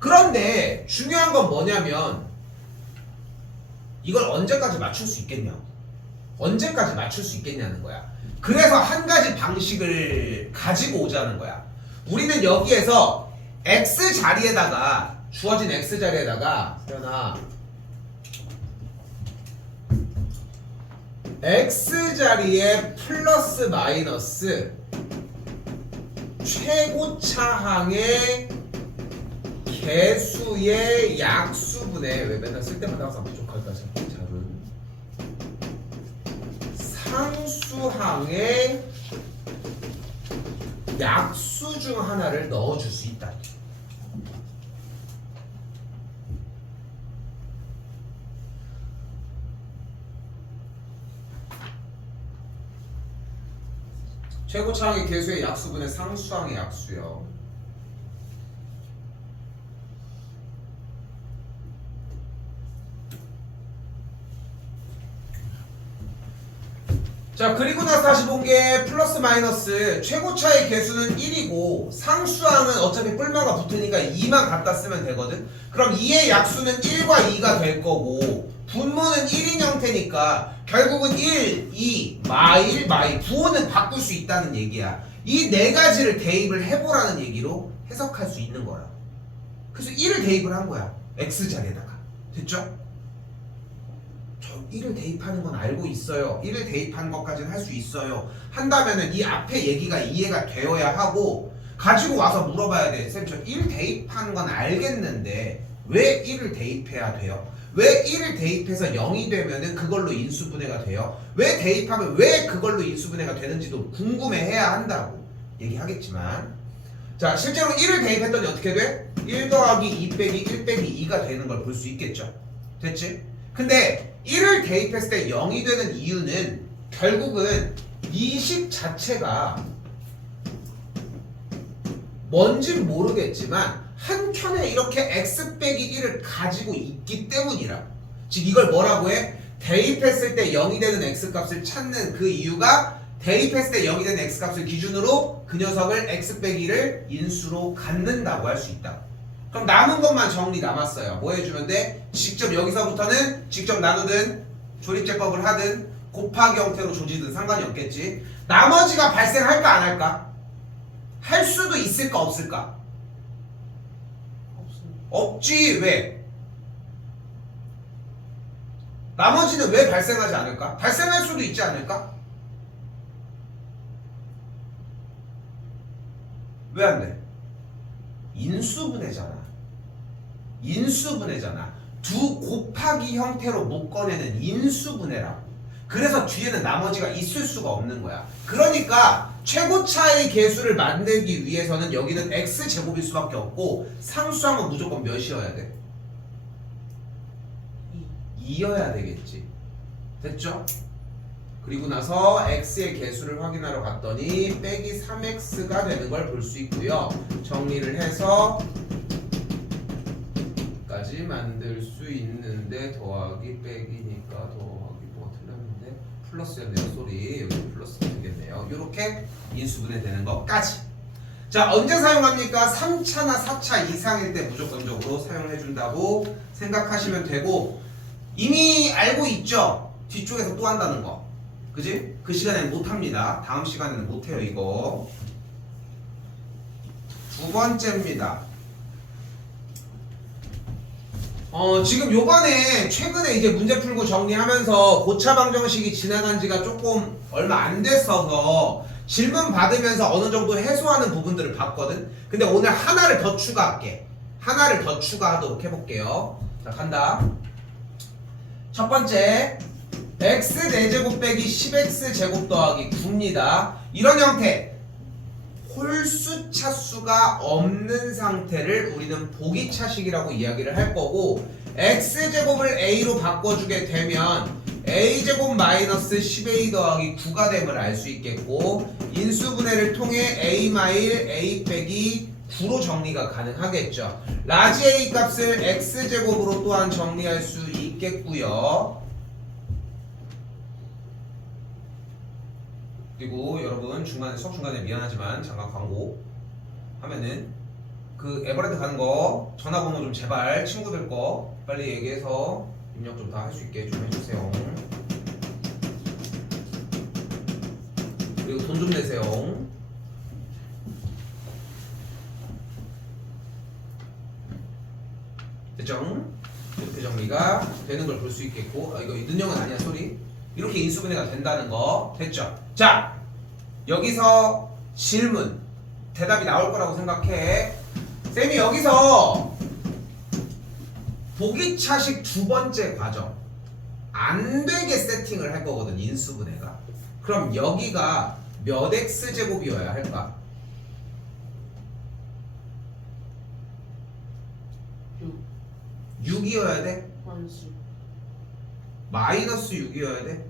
그런데 중요한 건 뭐냐면 이걸 언제까지 맞출 수 있겠냐? 언제까지 맞출 수 있겠냐는 거야. 그래서 한 가지 방식을 가지고 오자는 거야. 우리는 여기에서 x 자리에다가 주어진 x 자리에다가 세연아 x 자리에 플러스 마이너스 최고차항의 개수의 약수분의 왜 맨날 쓸 때마다 항상 부족할까 싶은 작은 상수항의 약수 중 하나를 넣어줄 수 있다. 최고차항의 개수의 약수분의 상수항의 약수요. 자 그리고 나서 다시 본 게 플러스 마이너스 최고차의 개수는 1이고 상수항은 어차피 뿔마가 붙으니까 2만 갖다 쓰면 되거든. 그럼 2의 약수는 1과 2가 될 거고 분모는 1인 형태니까 결국은 1, 2, 마1, 마2 부호는 바꿀 수 있다는 얘기야. 이 네 가지를 대입을 해보라는 얘기로 해석할 수 있는 거야. 그래서 1을 대입을 한 거야. x자리에다가. 됐죠? 저 1을 대입하는 건 알고 있어요. 1을 대입하는 것까지는 할 수 있어요. 한다면은 이 앞에 얘기가 이해가 되어야 하고 가지고 와서 물어봐야 돼. 쌤 저 1 대입하는 건 알겠는데 왜 1을 대입해야 돼요? 왜 1을 대입해서 0이 되면은 그걸로 인수분해가 돼요? 왜 대입하면 왜 그걸로 인수분해가 되는지도 궁금해해야 한다고 얘기하겠지만 자 실제로 1을 대입했더니 어떻게 돼? 1 더하기 2 빼기 1 빼기 2가 되는 걸 볼 수 있겠죠? 됐지? 근데 1을 대입했을 때 0이 되는 이유는 결국은 이 식 자체가 뭔진 모르겠지만 한켠에 이렇게 x 빼기 1을 가지고 있기 때문이라. 즉 이걸 뭐라고 해? 대입했을 때 0이 되는 x값을 찾는 그 이유가 대입했을 때 0이 되는 x값을 기준으로 그 녀석을 x 빼기 1을 인수로 갖는다고 할 수 있다. 그럼 남은 것만 정리 남았어요. 뭐 해주면 돼? 직접 여기서부터는 직접 나누든 조립제법을 하든 곱하기 형태로 조지든 상관이 없겠지. 나머지가 발생할까 안 할까? 할 수도 있을까 없을까? 없지. 왜? 나머지는 왜 발생하지 않을까? 발생할 수도 있지 않을까? 왜 안 돼? 인수분해잖아. 인수분해잖아. 두 곱하기 형태로 묶어내는 인수분해라고. 그래서 뒤에는 나머지가 있을 수가 없는 거야. 그러니까 최고차의 개수를 만들기 위해서는 여기는 x제곱일 수밖에 없고 상수항은 무조건 몇이어야 돼? 2여야 되겠지. 됐죠? 그리고 나서 x의 개수를 확인하러 갔더니 빼기 3x가 되는 걸 볼 수 있고요. 정리를 해서 까지 만들 수 있는데 더하기 빼기니까 더하기 뭐가 틀렸는데 플러스였네요. 쏘리. 여기 플러스 되겠네요. 이렇게 인수분해 되는 것까지. 자, 언제 사용합니까? 3차나 4차 이상일 때 무조건적으로 사용해 준다고 생각하시면 되고, 이미 알고 있죠? 뒤쪽에서 또 한다는 거. 그지? 그 시간에는 못 합니다. 다음 시간에는 못 해요, 이거. 두 번째입니다. 지금 요번에 최근에 이제 문제 풀고 정리하면서 고차 방정식이 지나간 지가 조금 얼마 안 됐어서 질문 받으면서 어느 정도 해소하는 부분들을 봤거든. 근데 오늘 하나를 더 추가할게. 하나를 더 추가하도록 해볼게요. 자, 간다. 첫 번째, x 4제곱 빼기 10x 제곱 더하기 9입니다. 이런 형태, 홀수차수가 없는 상태를 우리는 보기차식이라고 이야기를 할 거고, x제곱을 a로 바꿔주게 되면 a제곱 마이너스 10a 더하기 9가 됨을 알 수 있겠고, 인수분해를 통해 a 마일 a 빼기 9로 정리가 가능하겠죠. 라지 a 값을 x제곱으로 또한 정리할 수 있겠고요. 그리고 여러분 수업 중간에 미안하지만 잠깐 광고 하면은 그 에버랜드 가는 거 전화번호 좀 제발 친구들 거 빨리 얘기해서 입력 좀 다 할 수 있게 좀 해주세요. 그리고 돈 좀 내세요. 됐죠? 이렇게 정리가 되는 걸 볼 수 있겠고, 이거 능력은 아니야, 소리. 이렇게 인수분해가 된다는 거 됐죠? 자, 여기서 질문 대답이 나올 거라고 생각해. 쌤이 여기서 보기차식 두 번째 과정 안 되게 세팅을 할 거거든, 인수분해가. 그럼 여기가 몇 x제곱이어야 할까? 6 6이어야 돼? 원수 마이너스 6이어야 돼?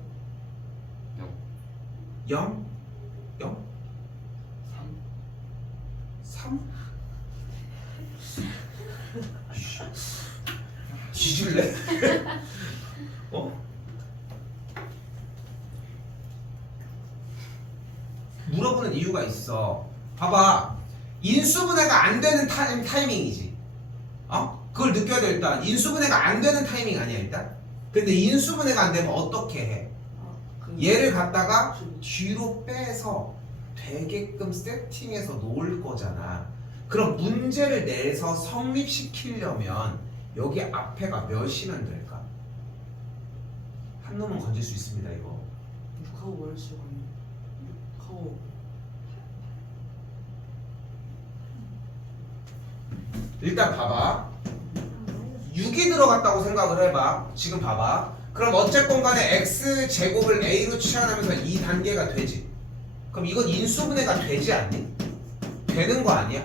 0? 0? 3 3? 지질래? 어? 물어보는 이유가 있어. 봐봐, 인수분해가 안 되는 타이밍이지. 그걸 느껴야 돼. 일단 인수분해가 안 되는 타이밍 아니야 일단. 근데 인수분해가 안 되면 어떻게 해? 얘를 갖다가 뒤로 빼서 되게끔 세팅해서 놓을 거잖아. 그럼 문제를 내서 성립시키려면 여기 앞에가 몇이면 될까? 한 놈은 건질 수 있습니다. 이거 6하고 원수 6하고 일단 봐봐. 6이 들어갔다고 생각을 해봐. 지금 봐봐. 그럼 어쨌건 간에 x제곱을 a로 치환하면서 이 단계가 되지. 그럼 이건 인수분해가 되지 않니? 되는 거 아니야?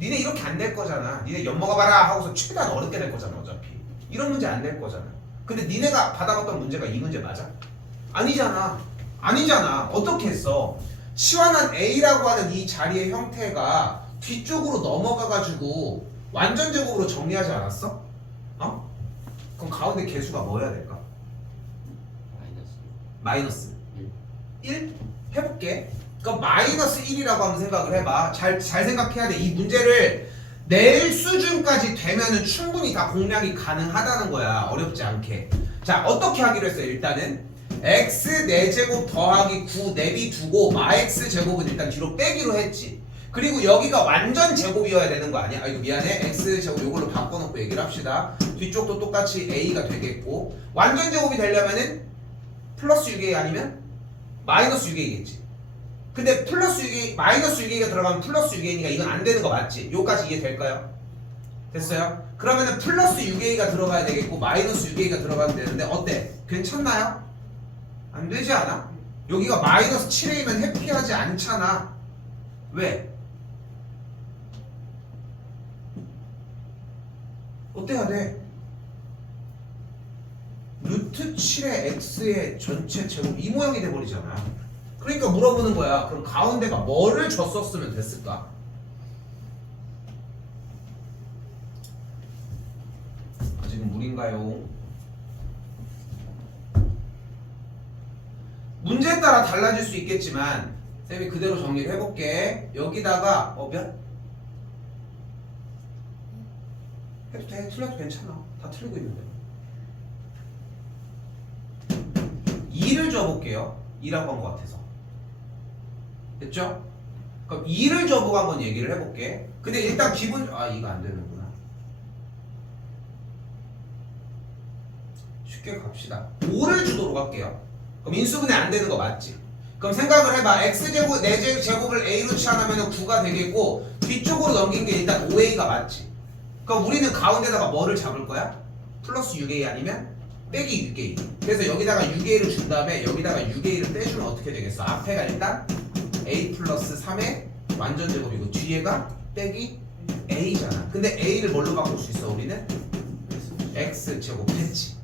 니네 이렇게 안 될 거잖아. 니네 엿먹어봐라 하고서 최대한 어렵게 될 거잖아. 어차피 이런 문제 안 될 거잖아. 근데 니네가 받아봤던 문제가 이 문제 맞아? 아니잖아. 아니잖아. 어떻게 했어? 치환한 a라고 하는 이 자리의 형태가 뒤쪽으로 넘어가가지고 완전 제곱으로 정리하지 않았어? 그럼 가운데 개수가 뭐여야 될까? 마이너스 1? 해볼게. 그럼 마이너스 1이라고 한번 생각을 해봐. 잘 생각해야 돼. 이 문제를 낼 수준까지 되면은 충분히 다 공략이 가능하다는 거야. 어렵지 않게. 자, 어떻게 하기로 했어요? 일단은 x 4제곱 더하기 9 내비 두고 마x 제곱은 일단 뒤로 빼기로 했지. 그리고 여기가 완전 제곱이어야 되는 거 아니야? 이거 미안해. x제곱 이걸로 바꿔놓고 얘기를 합시다. 뒤쪽도 똑같이 a가 되겠고, 완전 제곱이 되려면은 플러스 6a 아니면 마이너스 6a겠지. 근데 플러스 6a, 마이너스 6a가 들어가면 플러스 6a니까 이건 안 되는 거 맞지? 요까지 이해될까요? 됐어요? 그러면은 플러스 6a가 들어가야 되겠고 마이너스 6a가 들어가면 되는데 어때? 괜찮나요? 안 되지 않아? 여기가 마이너스 7a면 해피하지 않잖아. 왜? 어때야 돼? 루트 7의 x의 전체 제곱 이 모양이 돼버리잖아. 그러니까 물어보는 거야. 그럼 가운데가 뭐를 줬었으면 됐을까? 아직은 물인가요? 문제에 따라 달라질 수 있겠지만 쌤이 그대로 정리를 해볼게. 여기다가 몇? 해도 돼. 틀려도 괜찮아. 다 틀리고 있는데. 2를 줘볼게요. 2라고 한 것 같아서. 됐죠? 그럼 2를 줘보고 한번 얘기를 해볼게. 근데 일단 기본 이거 안 되는구나. 쉽게 갑시다. 5를 주도록 할게요. 그럼 인수분해 안 되는 거 맞지? 그럼 생각을 해봐. x제곱 4제곱을 a로 치환하면 9가 되겠고 뒤쪽으로 넘긴 게 일단 5a가 맞지? 그럼 우리는 가운데다가 뭐를 잡을 거야? 플러스 6a 아니면 빼기 6a. 그래서 여기다가 6a를 준 다음에 여기다가 6a를 빼주면 어떻게 되겠어? 앞에가 일단 a 플러스 3의 완전 제곱이고 뒤에가 빼기 a잖아. 근데 a를 뭘로 바꿀 수 있어 우리는? x제곱 했지.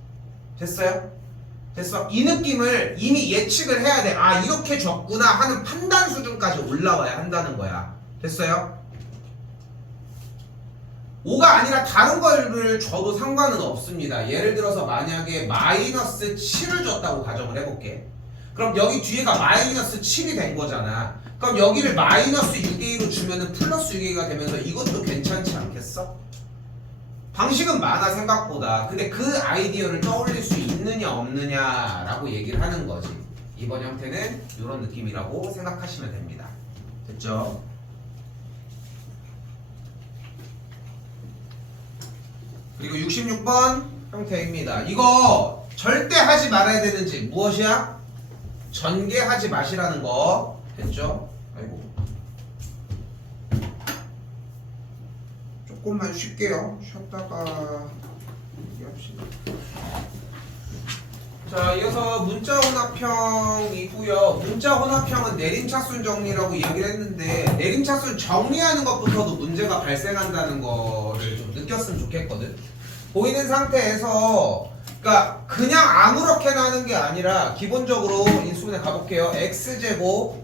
됐어요? 됐어? 이 느낌을 이미 예측을 해야 돼. 아 이렇게 줬구나 하는 판단 수준까지 올라와야 한다는 거야. 됐어요? 5가 아니라 다른 거를 줘도 상관은 없습니다. 예를 들어서 만약에 마이너스 7을 줬다고 가정을 해볼게. 그럼 여기 뒤에가 마이너스 7이 된 거잖아. 그럼 여기를 마이너스 6a로 주면은 플러스 6a가 되면서 이것도 괜찮지 않겠어? 방식은 많아 생각보다. 근데 그 아이디어를 떠올릴 수 있느냐 없느냐라고 얘기를 하는 거지. 이번 형태는 이런 느낌이라고 생각하시면 됩니다. 됐죠? 그리고 66번 형태입니다. 이거 절대 하지 말아야 되는지 무엇이야? 전개하지 마시라는 거. 됐죠? 아이고. 조금만 쉴게요. 쉬었다가 얘기합시다. 자, 이어서 문자 혼합형이고요. 문자 혼합형은 내림차순 정리라고 이야기를 했는데 내림차순 정리하는 것부터도 문제가 발생한다는 거를 좀 느꼈으면 좋겠거든. 보이는 상태에서 그러니까 그냥 아무렇게나 하는 게 아니라 기본적으로 인수분해 가볼게요. x제곱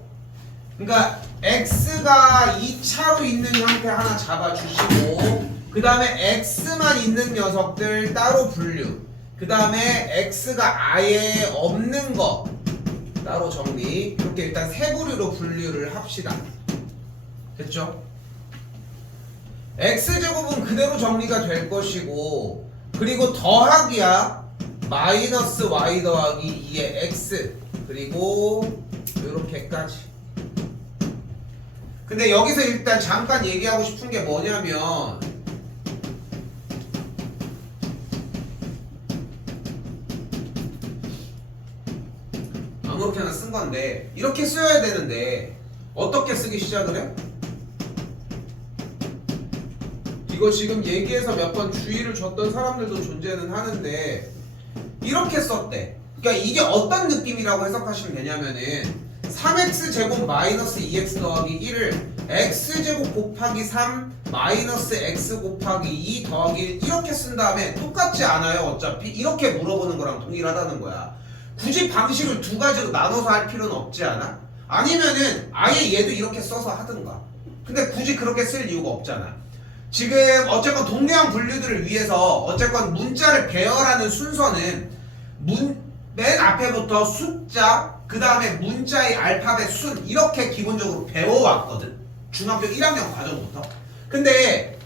그러니까 x가 2차로 있는 형태 하나 잡아주시고 그 다음에 x만 있는 녀석들 따로 분류 그 다음에 x가 아예 없는 거 따로 정리 이렇게 일단 세 부류로 분류를 합시다. 됐죠? x제곱은 그대로 정리가 될 것이고 그리고 더하기야 마이너스 y 더하기 2의 x 그리고 이렇게까지. 근데 여기서 일단 잠깐 얘기하고 싶은 게 뭐냐면 아무렇게나 쓴 건데 이렇게 써야 되는데 어떻게 쓰기 시작을 해? 이거 지금 얘기해서 몇 번 주의를 줬던 사람들도 존재는 하는데 이렇게 썼대. 그러니까 이게 어떤 느낌이라고 해석하시면 되냐면은 3x제곱 마이너스 2x 더하기 1을 x제곱 곱하기 3 마이너스 x 곱하기 2 더하기 1 이렇게 쓴 다음에 똑같지 않아요? 어차피 이렇게 물어보는 거랑 동일하다는 거야. 굳이 방식을 두 가지로 나눠서 할 필요는 없지 않아? 아니면은 아예 얘도 이렇게 써서 하든가. 근데 굳이 그렇게 쓸 이유가 없잖아. 지금 어쨌건 동류형 분류들을 위해서 어쨌건 문자를 배열하는 순서는 맨 앞에부터 숫자 그 다음에 문자의 알파벳 순 이렇게 기본적으로 배워왔거든. 중학교 1학년 과정부터. 근데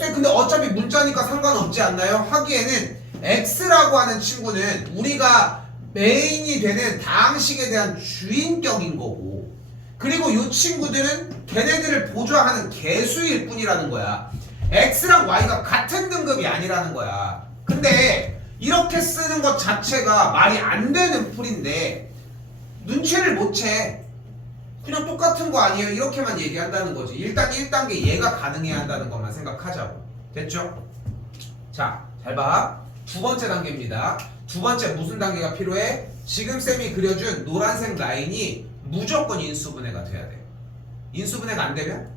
쌤 근데 어차피 문자니까 상관없지 않나요? 하기에는 x라고 하는 친구는 우리가 메인이 되는 다항식에 대한 주인격인 거고 그리고 이 친구들은 걔네들을 보조하는 개수일 뿐이라는 거야. x랑 y가 같은 등급이 아니라는 거야. 근데 이렇게 쓰는 것 자체가 말이 안 되는 풀인데 눈치를 못 채. 그냥 똑같은 거 아니에요? 이렇게만 얘기한다는 거지. 일단 1단계 얘가 가능해야 한다는 것만 생각하자고. 됐죠? 자, 잘 봐. 두 번째 단계입니다. 두 번째 무슨 단계가 필요해? 지금 쌤이 그려준 노란색 라인이 무조건 인수분해가 돼야 돼. 인수분해가 안 되면?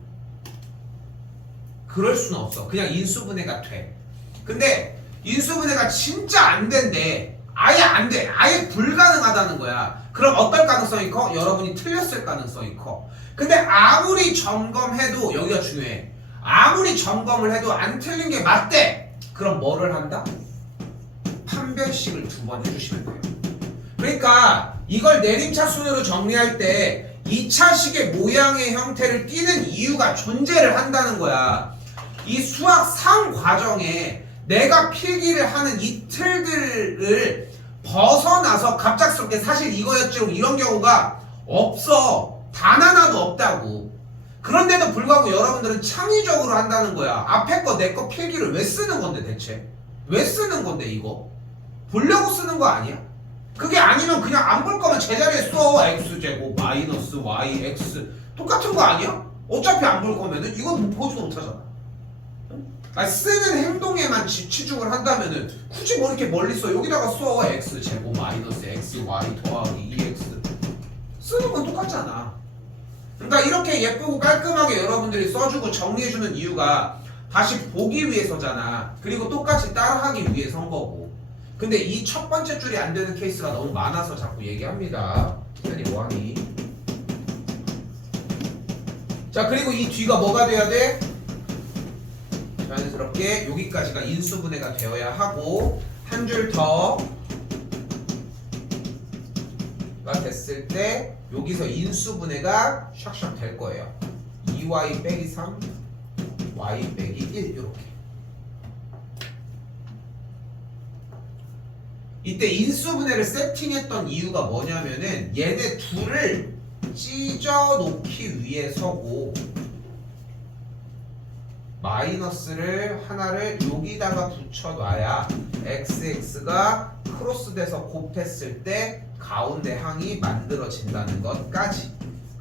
그럴 수는 없어. 그냥 인수분해가 돼. 근데 인수분해가 진짜 안 된대. 아예 안 돼. 아예 불가능하다는 거야. 그럼 어떨 가능성이 커? 여러분이 틀렸을 가능성이 커. 근데 아무리 점검해도 여기가 중요해. 아무리 점검을 해도 안 틀린 게 맞대. 그럼 뭐를 한다? 판별식을 2번 해주시면 돼요. 그러니까 이걸 내림차순으로 정리할 때 2차식의 모양의 형태를 띠는 이유가 존재를 한다는 거야. 이 수학 상 과정에 내가 필기를 하는 이 틀들을 벗어나서 갑작스럽게 사실 이거였지롱 이런 경우가 없어. 단 하나도 없다고. 그런데도 불구하고 여러분들은 창의적으로 한다는 거야. 앞에 거 내 거 필기를 왜 쓰는 건데 대체? 왜 쓰는 건데 이거? 보려고 쓰는 거 아니야? 그게 아니면 그냥 안 볼 거면 제자리에 써. x제곱 마이너스 yx 똑같은 거 아니야? 어차피 안 볼 거면은 이건 보지도 못하잖아. 쓰는 행동에만 치중을 한다면은 굳이 뭐 이렇게 멀리 써. 여기다가 써. x제곱 마이너스 xy 더하기 2x 쓰는 건 똑같잖아. 그러니까 이렇게 예쁘고 깔끔하게 여러분들이 써주고 정리해주는 이유가 다시 보기 위해서잖아. 그리고 똑같이 따라하기 위해서인 거고. 근데 이 첫 번째 줄이 안 되는 케이스가 너무 많아서 자꾸 얘기합니다. 선생님 뭐하니? 자, 그리고 이 뒤가 뭐가 돼야 돼? 자연스럽게 여기까지가 인수분해가 되어야 하고 한 줄 더가 됐을 때 여기서 인수분해가 샥샥 될 거예요. 2y 빼기 3 y 빼기 1 이렇게. 이때 인수분해를 세팅했던 이유가 뭐냐면은 얘네 둘을 찢어 놓기 위해서고 마이너스를 하나를 여기다가 붙여놔야 xx가 크로스돼서 곱했을 때 가운데 항이 만들어진다는 것까지.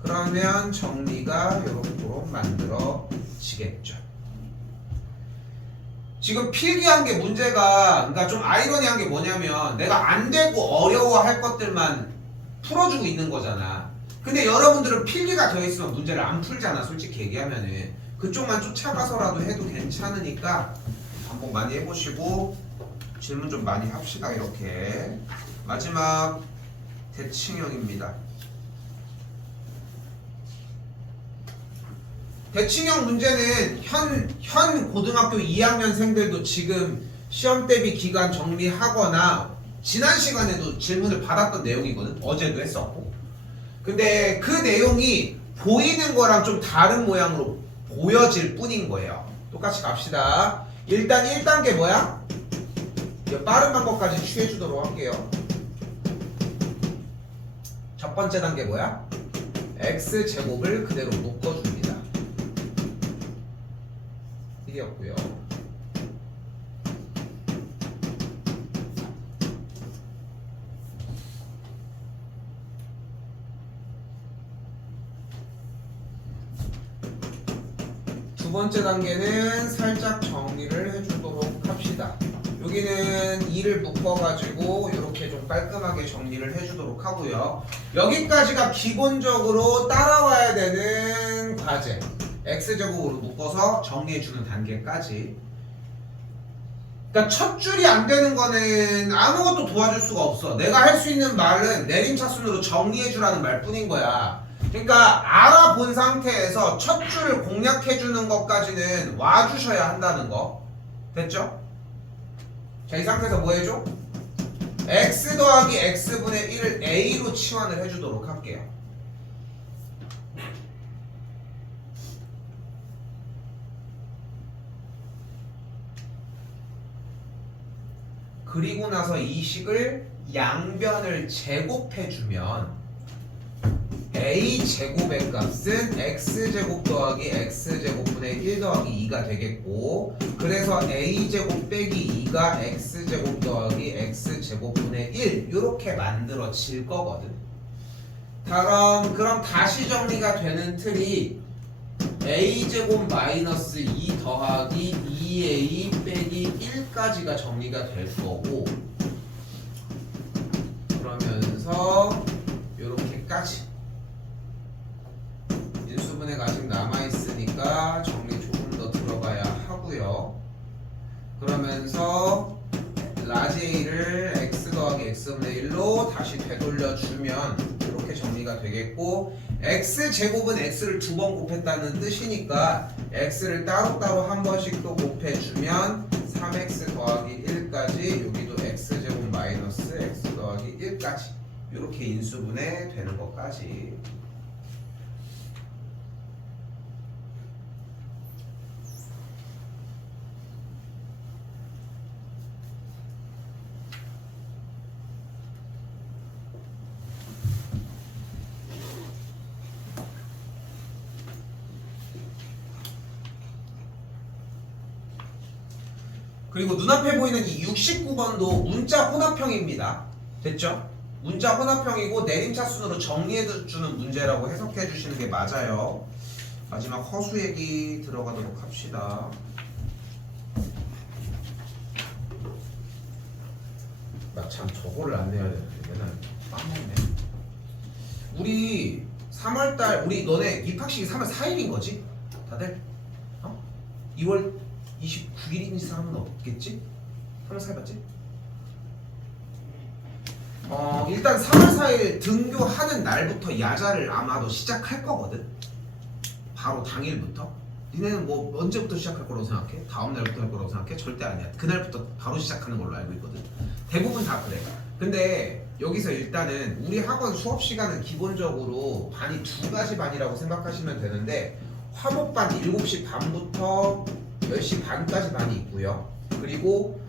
그러면 정리가 요렇게 만들어지겠죠. 지금 필기한 게 문제가, 그러니까 좀 아이러니한 게 뭐냐면 내가 안 되고 어려워할 것들만 풀어주고 있는 거잖아. 근데 여러분들은 필기가 되어 있으면 문제를 안 풀잖아. 솔직히 얘기하면은 그쪽만 쫓아가서라도 해도 괜찮으니까 반복 많이 해보시고 질문 좀 많이 합시다. 이렇게 마지막 대칭형입니다. 대칭형 문제는 현 고등학교 2학년생들도 지금 시험 대비 기간 정리하거나 지난 시간에도 질문을 받았던 내용이거든. 어제도 했었고. 근데 그 내용이 보이는 거랑 좀 다른 모양으로 보여질 뿐인 거예요. 똑같이 갑시다. 일단 1단계 뭐야? 빠른 방법까지 취해 주도록 할게요. 첫 번째 단계 뭐야? x제곱을 그대로 묶어줍니다. 1이었고요. 두 번째 단계는 살짝 정리를 해주도록 합시다. 여기는 2를 묶어가지고 이렇게 좀 깔끔하게 정리를 해주도록 하고요. 여기까지가 기본적으로 따라와야 되는 과제. x제곱으로 묶어서 정리해주는 단계까지. 그러니까 첫 줄이 안 되는 거는 아무것도 도와줄 수가 없어. 내가 할 수 있는 말은 내림차순으로 정리해주라는 말뿐인 거야. 그러니까 알아본 상태에서 첫 줄을 공략해주는 것까지는 와주셔야 한다는 거. 됐죠? 자, 이 상태에서 뭐 해줘? x 더하기 x분의 1을 a로 치환을 해주도록 할게요. 그리고 나서 이 식을 양변을 제곱해주면 a제곱의 값은 x제곱 더하기 x제곱분의 1 더하기 2가 되겠고, 그래서 a제곱 빼기 2가 x제곱 더하기 x제곱분의 1 이렇게 만들어질 거거든. 그럼 다시 정리가 되는 틀이 a제곱 마이너스 2 더하기 2a 빼기 1까지가 정리가 될 거고, 그러면서 요렇게까지 인수분해가 아직 남아있으니까 정리 조금 더 들어가야 하고요. 그러면서 라지 a를 x 더하기 x분의 1로 다시 되돌려주면 이렇게 정리가 되겠고 x제곱은 x를 2번 곱했다는 뜻이니까 x를 따로따로 한 번씩 또 곱해주면 3x 더하기 1까지 여기도 x제곱 마이너스 x 더하기 1까지 이렇게 인수분해 되는 것까지. 그리고 눈앞에 보이는 이 69번도 문자 혼합형입니다. 됐죠? 문자 혼합형이고 내림차순으로 정리해주는 문제라고 해석해 주시는 게 맞아요. 마지막 허수 얘기 들어가도록 합시다. 나 참 저거를 안 내야 되는데 맨날 까먹네. 우리 3월달 우리 너네 입학식이 3월 4일인 거지? 다들? 2월 29일인 사람은 없겠지? 3월 4일 맞지? 일단 3월 4일 등교하는 날부터 야자를 아마도 시작할 거거든? 바로 당일부터? 니네는 뭐 언제부터 시작할 거라고 생각해? 다음 날부터 할 거라고 생각해? 절대 아니야. 그날부터 바로 시작하는 걸로 알고 있거든. 대부분 다 그래. 근데 여기서 일단은 우리 학원 수업 시간은 기본적으로 반이 2가지 반이라고 생각하시면 되는데 화목반 7시 반부터 10시 반까지 반이 있고요. 그리고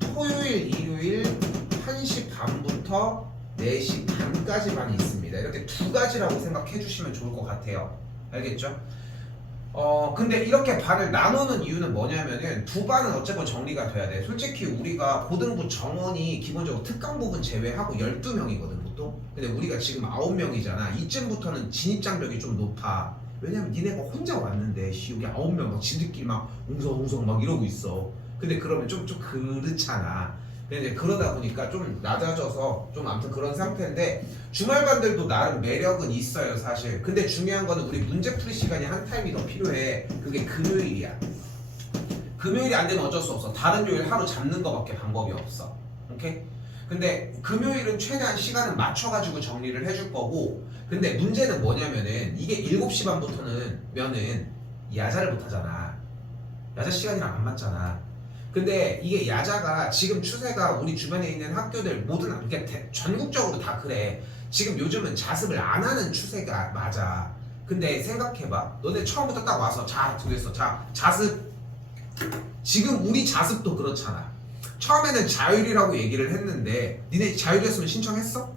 토요일, 일요일 1시 반부터 4시 반까지 반이 있습니다. 이렇게 2가지라고 생각해 주시면 좋을 것 같아요. 알겠죠? 근데 이렇게 반을 나누는 이유는 뭐냐면은 두 반은 어쨌건 정리가 돼야 돼. 솔직히 우리가 고등부 정원이 기본적으로 특강 부분 제외하고 12명이거든 보통. 근데 우리가 지금 9명이잖아. 이쯤부터는 진입장벽이 좀 높아. 왜냐면 니네가 혼자 왔는데 여기 9명 막 지들끼리 막 웅성웅성 막 이러고 있어. 근데 그러면 좀 그렇잖아. 근데 이제 그러다 보니까 좀 낮아져서 좀 아무튼 그런 상태인데 주말반들도 나름 매력은 있어요 사실. 근데 중요한 거는 우리 문제풀이 시간이 한 타임이 더 필요해. 그게 금요일이야. 금요일이 안 되면 어쩔 수 없어. 다른 요일 하루 잡는 거밖에 방법이 없어. 오케이? 근데 금요일은 최대한 시간을 맞춰가지고 정리를 해줄 거고, 근데 문제는 뭐냐면은 이게 7시 반부터는 야자를 못 하잖아. 야자 시간이랑 안 맞잖아. 근데 이게 야자가 지금 추세가 우리 주변에 있는 학교들 모든 그러니까 전국적으로 다 그래. 지금 요즘은 자습을 안 하는 추세가 맞아. 근데 생각해봐. 너네 처음부터 딱 와서 그랬어. 자습. 지금 우리 자습도 그렇잖아. 처음에는 자율이라고 얘기를 했는데 니네 자율이었으면 신청했어?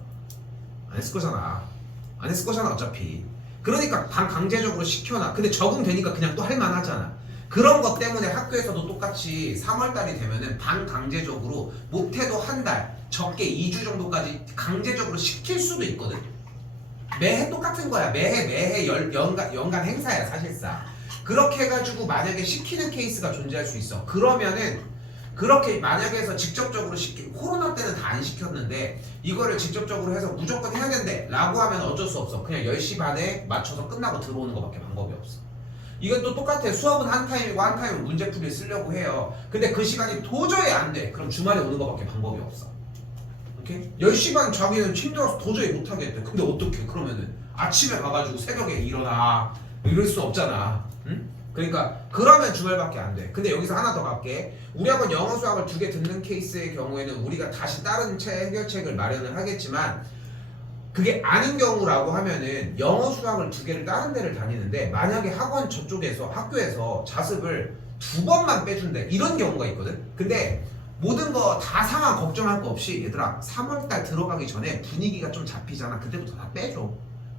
안 했을 거잖아. 안 했을 거잖아 어차피. 그러니까 반 강제적으로 시켜놔. 근데 적응되니까 그냥 또 할만하잖아. 그런 것 때문에 학교에서도 똑같이 3월달이 되면은 반 강제적으로 못해도 한 달, 적게 2주 정도까지 강제적으로 시킬 수도 있거든. 매해 똑같은 거야. 매해 연간 행사야 사실상. 그렇게 해가지고 만약에 시키는 케이스가 존재할 수 있어. 그러면은 그렇게 만약에 해서 직접적으로 코로나 때는 다 안 시켰는데 이거를 직접적으로 해서 무조건 해야 된대 라고 하면 어쩔 수 없어. 그냥 10시 반에 맞춰서 끝나고 들어오는 것밖에 방법이 없어. 이건 또 똑같아. 수업은 한 타임이고 한 타임은 문제풀이를 쓰려고 해요. 근데 그 시간이 도저히 안 돼. 그럼 주말에 오는 것밖에 방법이 없어. 오케이? 10시 반 자기는 힘들어서 도저히 못 하겠대. 근데 어떡해? 그러면은 아침에 가가지고 새벽에 일어나. 이럴 수 없잖아. 응? 그러니까 그러면 주말밖에 안 돼. 근데 여기서 하나 더 갈게. 우리 학원 영어 수학을 2개 듣는 케이스의 경우에는 우리가 다시 다른 해결책을 마련을 하겠지만 그게 아닌 경우라고 하면은 영어 수학을 2개를 다른 데를 다니는데 만약에 학원 저쪽에서 학교에서 자습을 2번만 빼준대 이런 경우가 있거든. 근데 모든 거 다 상황 걱정할 거 없이 얘들아 3월달 들어가기 전에 분위기가 좀 잡히잖아. 그때부터 다 빼줘.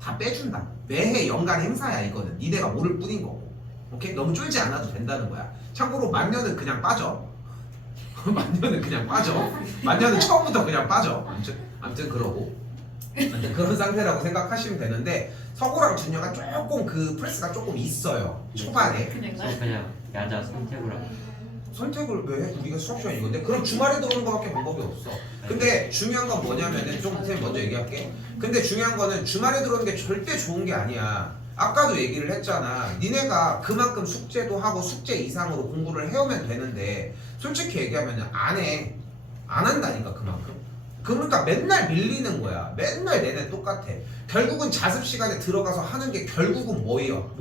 다 빼준다. 매해 연간 행사야 이거는. 니네가 모를 뿐인 거고. 오케이? 너무 쫄지 않아도 된다는 거야. 참고로 만년은 그냥 빠져. 만년은 그냥 빠져. 만년은 처음부터 그냥 빠져. 아무튼 그러고. 그런 상태라고 생각하시면 되는데 서고랑 준혁가 조금 그 프레스가 조금 있어요 초반에. 그냥 야자 선택을 하고. 선택을 왜 해? 우리가 수업 시간 이건데 그럼 주말에 들어오는 거밖에 방법이 없어. 근데 중요한 건 뭐냐면은 좀 선생님 먼저 얘기할게. 근데 중요한 거는 주말에 들어오는 게 절대 좋은 게 아니야. 아까도 얘기를 했잖아. 니네가 그만큼 숙제도 하고 숙제 이상으로 공부를 해오면 되는데 솔직히 얘기하면 안 해. 안 한다니까 그만큼. 그러니까 맨날 밀리는 거야. 맨날 내내 똑같아. 결국은 자습 시간에 들어가서 하는 게 결국은 뭐예요?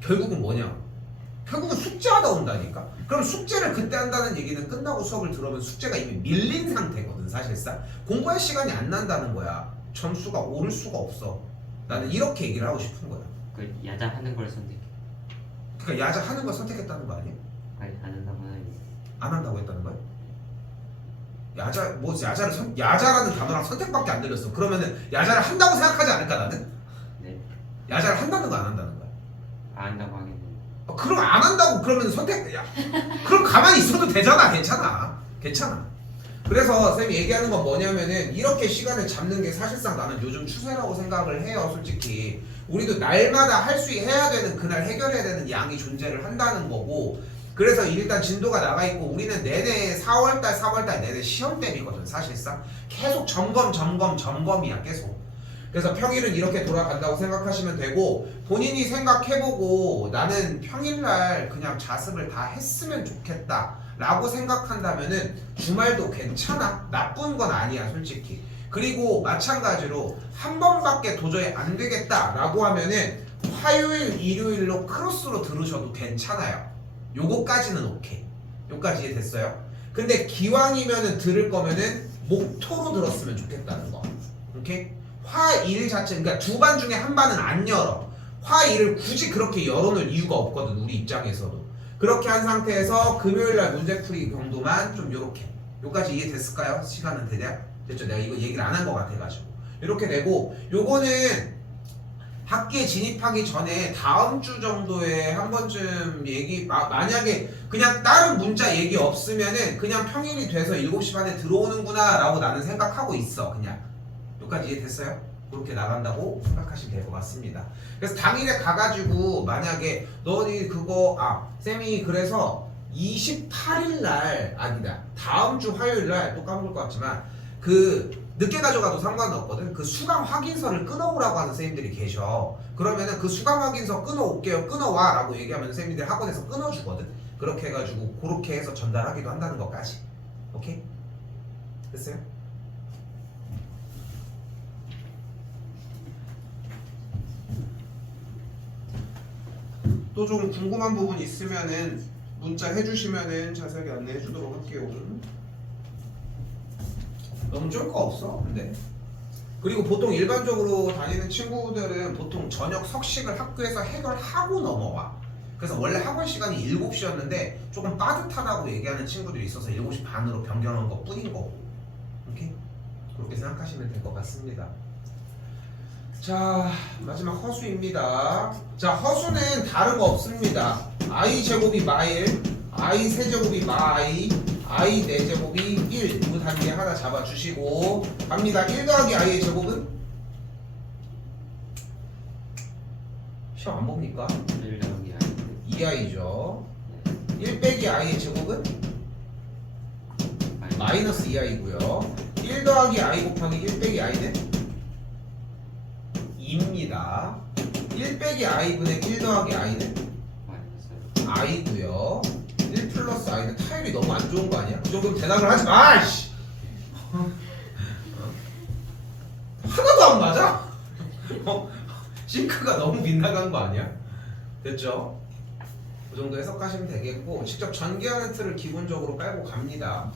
결국은 뭐냐? 결국은 숙제하다 온다니까. 그럼 숙제를 그때 한다는 얘기는 끝나고 수업을 들어오면 숙제가 이미 밀린 상태거든. 사실상 공부할 시간이 안 난다는 거야. 점수가 오를 수가 없어. 나는 이렇게 얘기를 하고 싶은 거야. 그 야자 하는 걸 선택해. 그러니까 야자 하는 걸 선택했다는 거 아니야? 아니 안 한다고 하니. 안 한다고 했다는 거야? 야자라는 단어랑 선택밖에 안 들렸어. 그러면은 야자를 한다고 생각하지 않을까 나는? 네. 야자를 한다는 거 안 한다는 거야? 안 한다고 하겠네. 그럼 안 한다고 그러면 그럼 가만히 있어도 되잖아. 괜찮아. 그래서 쌤이 얘기하는 건 뭐냐면은 이렇게 시간을 잡는 게 사실상 나는 요즘 추세라고 생각을 해요. 솔직히 우리도 날마다 해야 되는 그날 해결해야 되는 양이 존재를 한다는 거고, 그래서 일단 진도가 나가 있고 우리는 내내 4월달 내내 시험 때이거든. 사실상 계속 점검이야 계속. 그래서 평일은 이렇게 돌아간다고 생각하시면 되고, 본인이 생각해보고 나는 평일날 그냥 자습을 다 했으면 좋겠다 라고 생각한다면은 주말도 괜찮아. 나쁜 건 아니야 솔직히. 그리고 마찬가지로 한 번밖에 도저히 안 되겠다 라고 하면은 화요일 일요일로 크로스로 들으셔도 괜찮아요. 요거까지는 오케이. 요까지 이해됐어요? 근데 기왕이면은 들을 거면은 목토로 들었으면 좋겠다는 거. 오케이? 화일 자체, 그러니까 두 반 중에 한 반은 안 열어. 화일을 굳이 그렇게 열어놓을 이유가 없거든 우리 입장에서도. 그렇게 한 상태에서 금요일날 문제풀이 정도만 좀 요렇게. 요까지 이해됐을까요? 시간은 대략? 됐죠? 내가 이거 얘기를 안 한 것 같아가지고 이렇게 되고, 요거는 학기에 진입하기 전에 다음 주 정도에 한 번쯤 만약에 그냥 다른 문자 얘기 없으면은 그냥 평일이 돼서 7시 반에 들어오는구나 라고 나는 생각하고 있어. 그냥 여기까지 이해됐어요? 그렇게 나간다고 생각하시면 될 것 같습니다. 그래서 당일에 가가지고 만약에 너희 쌤이 그래서 28일날 아니다 다음 주 화요일날 또 까먹을 것 같지만 늦게 가져가도 상관없거든. 그 수강 확인서를 끊어오라고 하는 선생님들이 계셔. 그러면은 그 수강 확인서 끊어올게요, 끊어와 라고 얘기하면 선생님들 학원에서 끊어주거든. 그렇게 해가지고 그렇게 해서 전달하기도 한다는 것까지. 오케이? 됐어요? 또 좀 궁금한 부분 있으면은 문자 해주시면은 자세하게 안내해 주도록 할게요. 너무 쫄 거 없어 근데. 그리고 보통 일반적으로 다니는 친구들은 보통 저녁 석식을 학교에서 해결하고 넘어와. 그래서 원래 학원 시간이 7시였는데 조금 빠듯하다고 얘기하는 친구들이 있어서 7시 반으로 변경한 것 뿐인 거고. 오케이? 그렇게 생각하시면 될 것 같습니다. 자, 마지막 허수입니다. 자, 허수는 다른 거 없습니다. i 제곱이 마일, i 세제곱이 마i, i 4제곱이 1. 그 단위에 하나 잡아주시고 갑니다. 1 더하기 i의 제곱은? 시험 안 봅니까? 1 더하기 i 2i죠. 1 빼기 i의 제곱은? 마이너스 2i고요. 1 더하기 i 곱하기 1 빼기 i는? 2입니다. 1 빼기 i분의 1 더하기 i는? i고요. 1 플러스 i는 타율이 너무 안 좋은 거 아니야? 그 정도면 대답을 하지 마! 씨. 하나도 안 맞아? 싱크가 너무 빗나간 거 아니야? 됐죠? 그 정도 해석하시면 되겠고, 직접 전개하는 틀을 기본적으로 빼고 갑니다.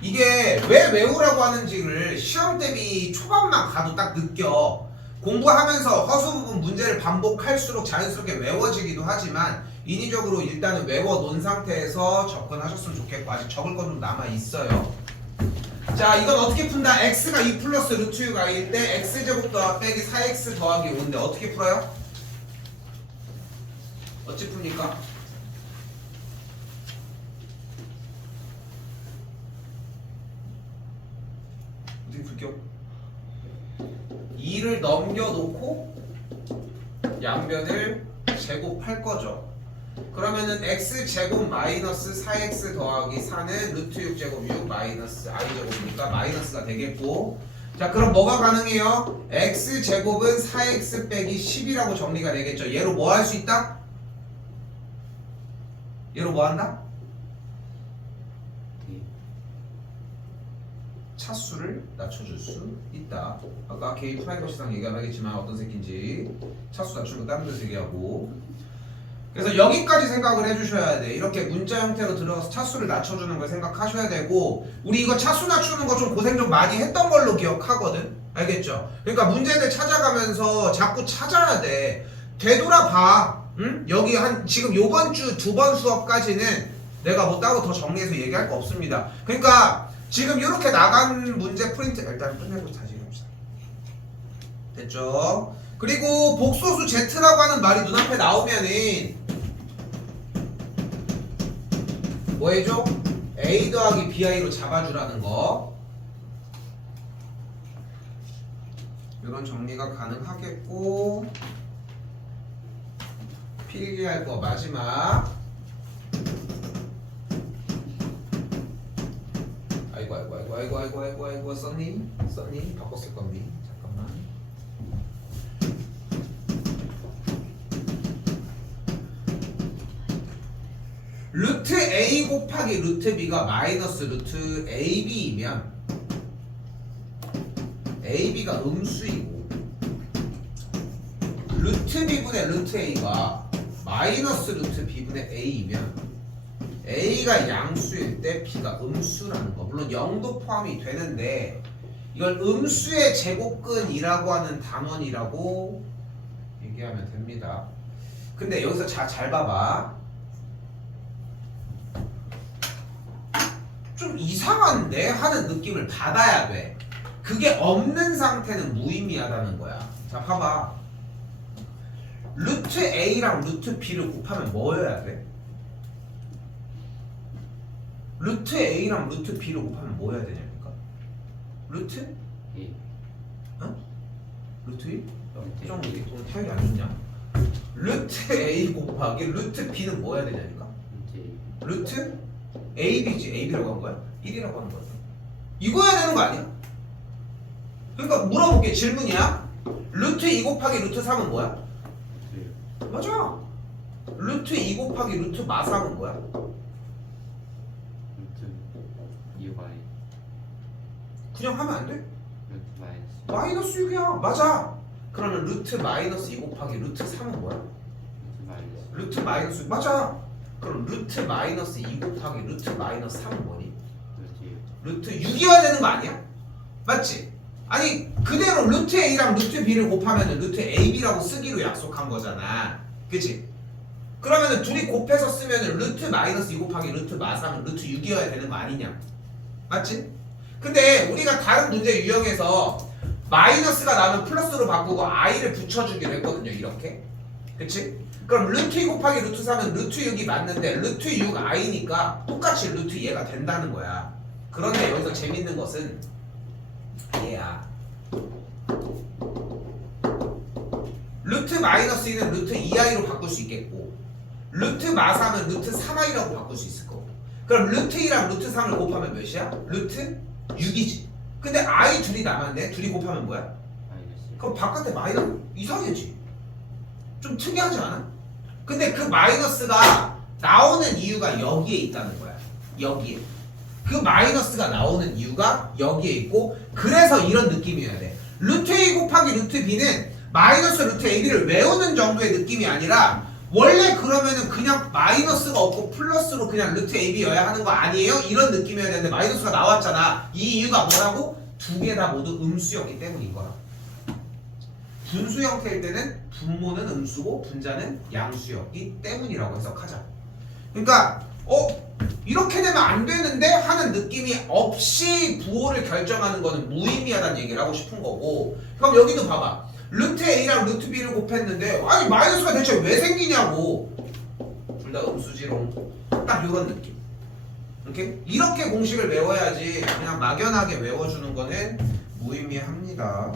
이게 왜 외우라고 하는지를 시험 대비 초반만 가도 딱 느껴. 공부하면서 허수 부분 문제를 반복할수록 자연스럽게 외워지기도 하지만 인위적으로 일단은 외워놓은 상태에서 접근하셨으면 좋겠고, 아직 적을 건 좀 남아있어요. 자, 이건 어떻게 푼다? x가 2 플러스 루트 6 i일 때 x제곱 빼기 4x 더하기 5인데 어떻게 풀어요? 어찌 풉니까? 어떻게 풀게요? 2를 넘겨놓고 양변을 제곱할 거죠. 그러면은 x제곱 마이너스 4x 더하기 4는 루트 6제곱 6 마이너스 i제곱이니까 마이너스가 되겠고, 자 그럼 뭐가 가능해요? x제곱은 4x 빼기 10이라고 정리가 되겠죠. 얘로 뭐 할 수 있다? 얘로 뭐 한다? 네. 차수를 낮춰줄 수 있다. 아까 개인 프라이버시상 얘기 안 하겠지만 어떤 새끼인지 차수 낮추는 거 다른 데서 얘기하고. 그래서 여기까지 생각을 해주셔야 돼. 이렇게 문자 형태로 들어가서 차수를 낮춰주는 걸 생각하셔야 되고, 우리 이거 차수 낮추는 거 좀 고생 좀 많이 했던 걸로 기억하거든. 알겠죠? 그러니까 문제들 찾아가면서 자꾸 찾아야 돼. 되돌아봐. 응? 여기 한 지금 요번 주 2번 수업까지는 내가 뭐 따로 더 정리해서 얘기할 거 없습니다. 그러니까 지금 이렇게 나간 문제 프린트 일단 끝내고 다시 해봅시다. 됐죠? 그리고 복소수 Z라고 하는 말이 눈앞에 나오면은 뭐 해줘? A 더하기 BI로 잡아주라는 거. 이런 정리가 가능하겠고, 필기할 거 마지막. 아이고 써니 바꿨을 건데 잠깐만. 루트 A 곱하기 루트 B가 마이너스 루트 AB이면 AB가 음수이고 루트 B분의 루트 A가 마이너스 루트 B분의 A이면 A가 양수일 때 B가 음수라는 거. 물론 0도 포함이 되는데 이걸 음수의 제곱근이라고 하는 단원이라고 얘기하면 됩니다. 근데 여기서 잘 봐봐. 좀 이상한데 하는 느낌을 받아야 돼. 그게 없는 상태는 무의미하다는 거야. 자 봐봐. 루트 A랑 루트 B를 곱하면 뭐여야 돼? 루트 A랑 루트 B를 곱하면 뭐 해야 되냐니까? 루트? 예. 어? 루트 1? 루트 좀 이게 좀 타율이 안 좋냐? 루트 A 곱하기 루트 B는 뭐 해야 되냐니까? 이제 루트 AB지. AB라고 한 거야? 1이라고 하는 거야. 이거 해야 되는 거 아니야? 그러니까 물어볼게. 질문이야. 루트 2 곱하기 루트 3은 뭐야? 루트 맞아. 루트 2 곱하기 루트 마3은 뭐야? 루트 2y 그냥 하면 안 돼? 루트 마이너스 마이너스 6이야. 맞아. 그러면 루트 마이너스 2 곱하기 루트 3은 뭐야? 루트 마이너스 루트 마이너스 6. 맞아. 그럼 루트 마이너스 2 곱하기 루트 마이너스 3은 뭐니? 루트 6 루트 6이어야 되는 거 아니야? 맞지? 아니 그대로 루트 A랑 루트 B를 곱하면 루트 AB라고 쓰기로 약속한 거잖아. 그치? 그러면은 둘이 곱해서 쓰면은 루트 마이너스 2 곱하기 루트 마3은 루트 6이어야 되는 거 아니냐? 맞지? 근데 우리가 다른 문제 유형에서 마이너스가 나오면 플러스로 바꾸고 i를 붙여주기로 했거든요. 이렇게. 그치? 그럼 루트 2 곱하기 루트 3은 루트 6이 맞는데 루트 6i니까 똑같이 루트 얘가 된다는 거야. 그런데 여기서 재밌는 것은 얘야. 루트 마이너스 2는 루트 2i로 바꿀 수 있겠고 루트 마3은 루트 3i라고 바꿀 수 있을 거고, 그럼 루트 2랑 루트 3을 곱하면 몇이야? 루트 6이지. 근데 i 둘이 남았네. 둘이 곱하면 뭐야? 마이너스 그럼 바깥에 마이너스 이상해지. 좀 특이하지 않아? 근데 그 마이너스가 나오는 이유가 여기에 있다는 거야. 여기에. 그 마이너스가 나오는 이유가 여기에 있고, 그래서 이런 느낌이어야 돼. 루트 A 곱하기 루트 B는 마이너스 루트 AB를 외우는 정도의 느낌이 아니라 원래 그러면은 그냥 마이너스가 없고 플러스로 그냥 루트 AB여야 하는 거 아니에요? 이런 느낌이어야 되는데 마이너스가 나왔잖아. 이 이유가 뭐라고? 두 개 다 모두 음수였기 때문인 거야. 분수 형태일 때는 분모는 음수고 분자는 양수였기 때문이라고 해석하자. 그러니까 이렇게 되면 안 되는데 하는 느낌이 없이 부호를 결정하는 거는 무의미하다는 얘기를 하고 싶은 거고, 그럼 여기도 봐봐. 루트 A랑 루트 B를 곱했는데 아니 마이너스가 대체 왜 생기냐고. 둘 다 음수지롱. 딱 이런 느낌. 이렇게 공식을 외워야지 그냥 막연하게 외워주는 거는 무의미합니다.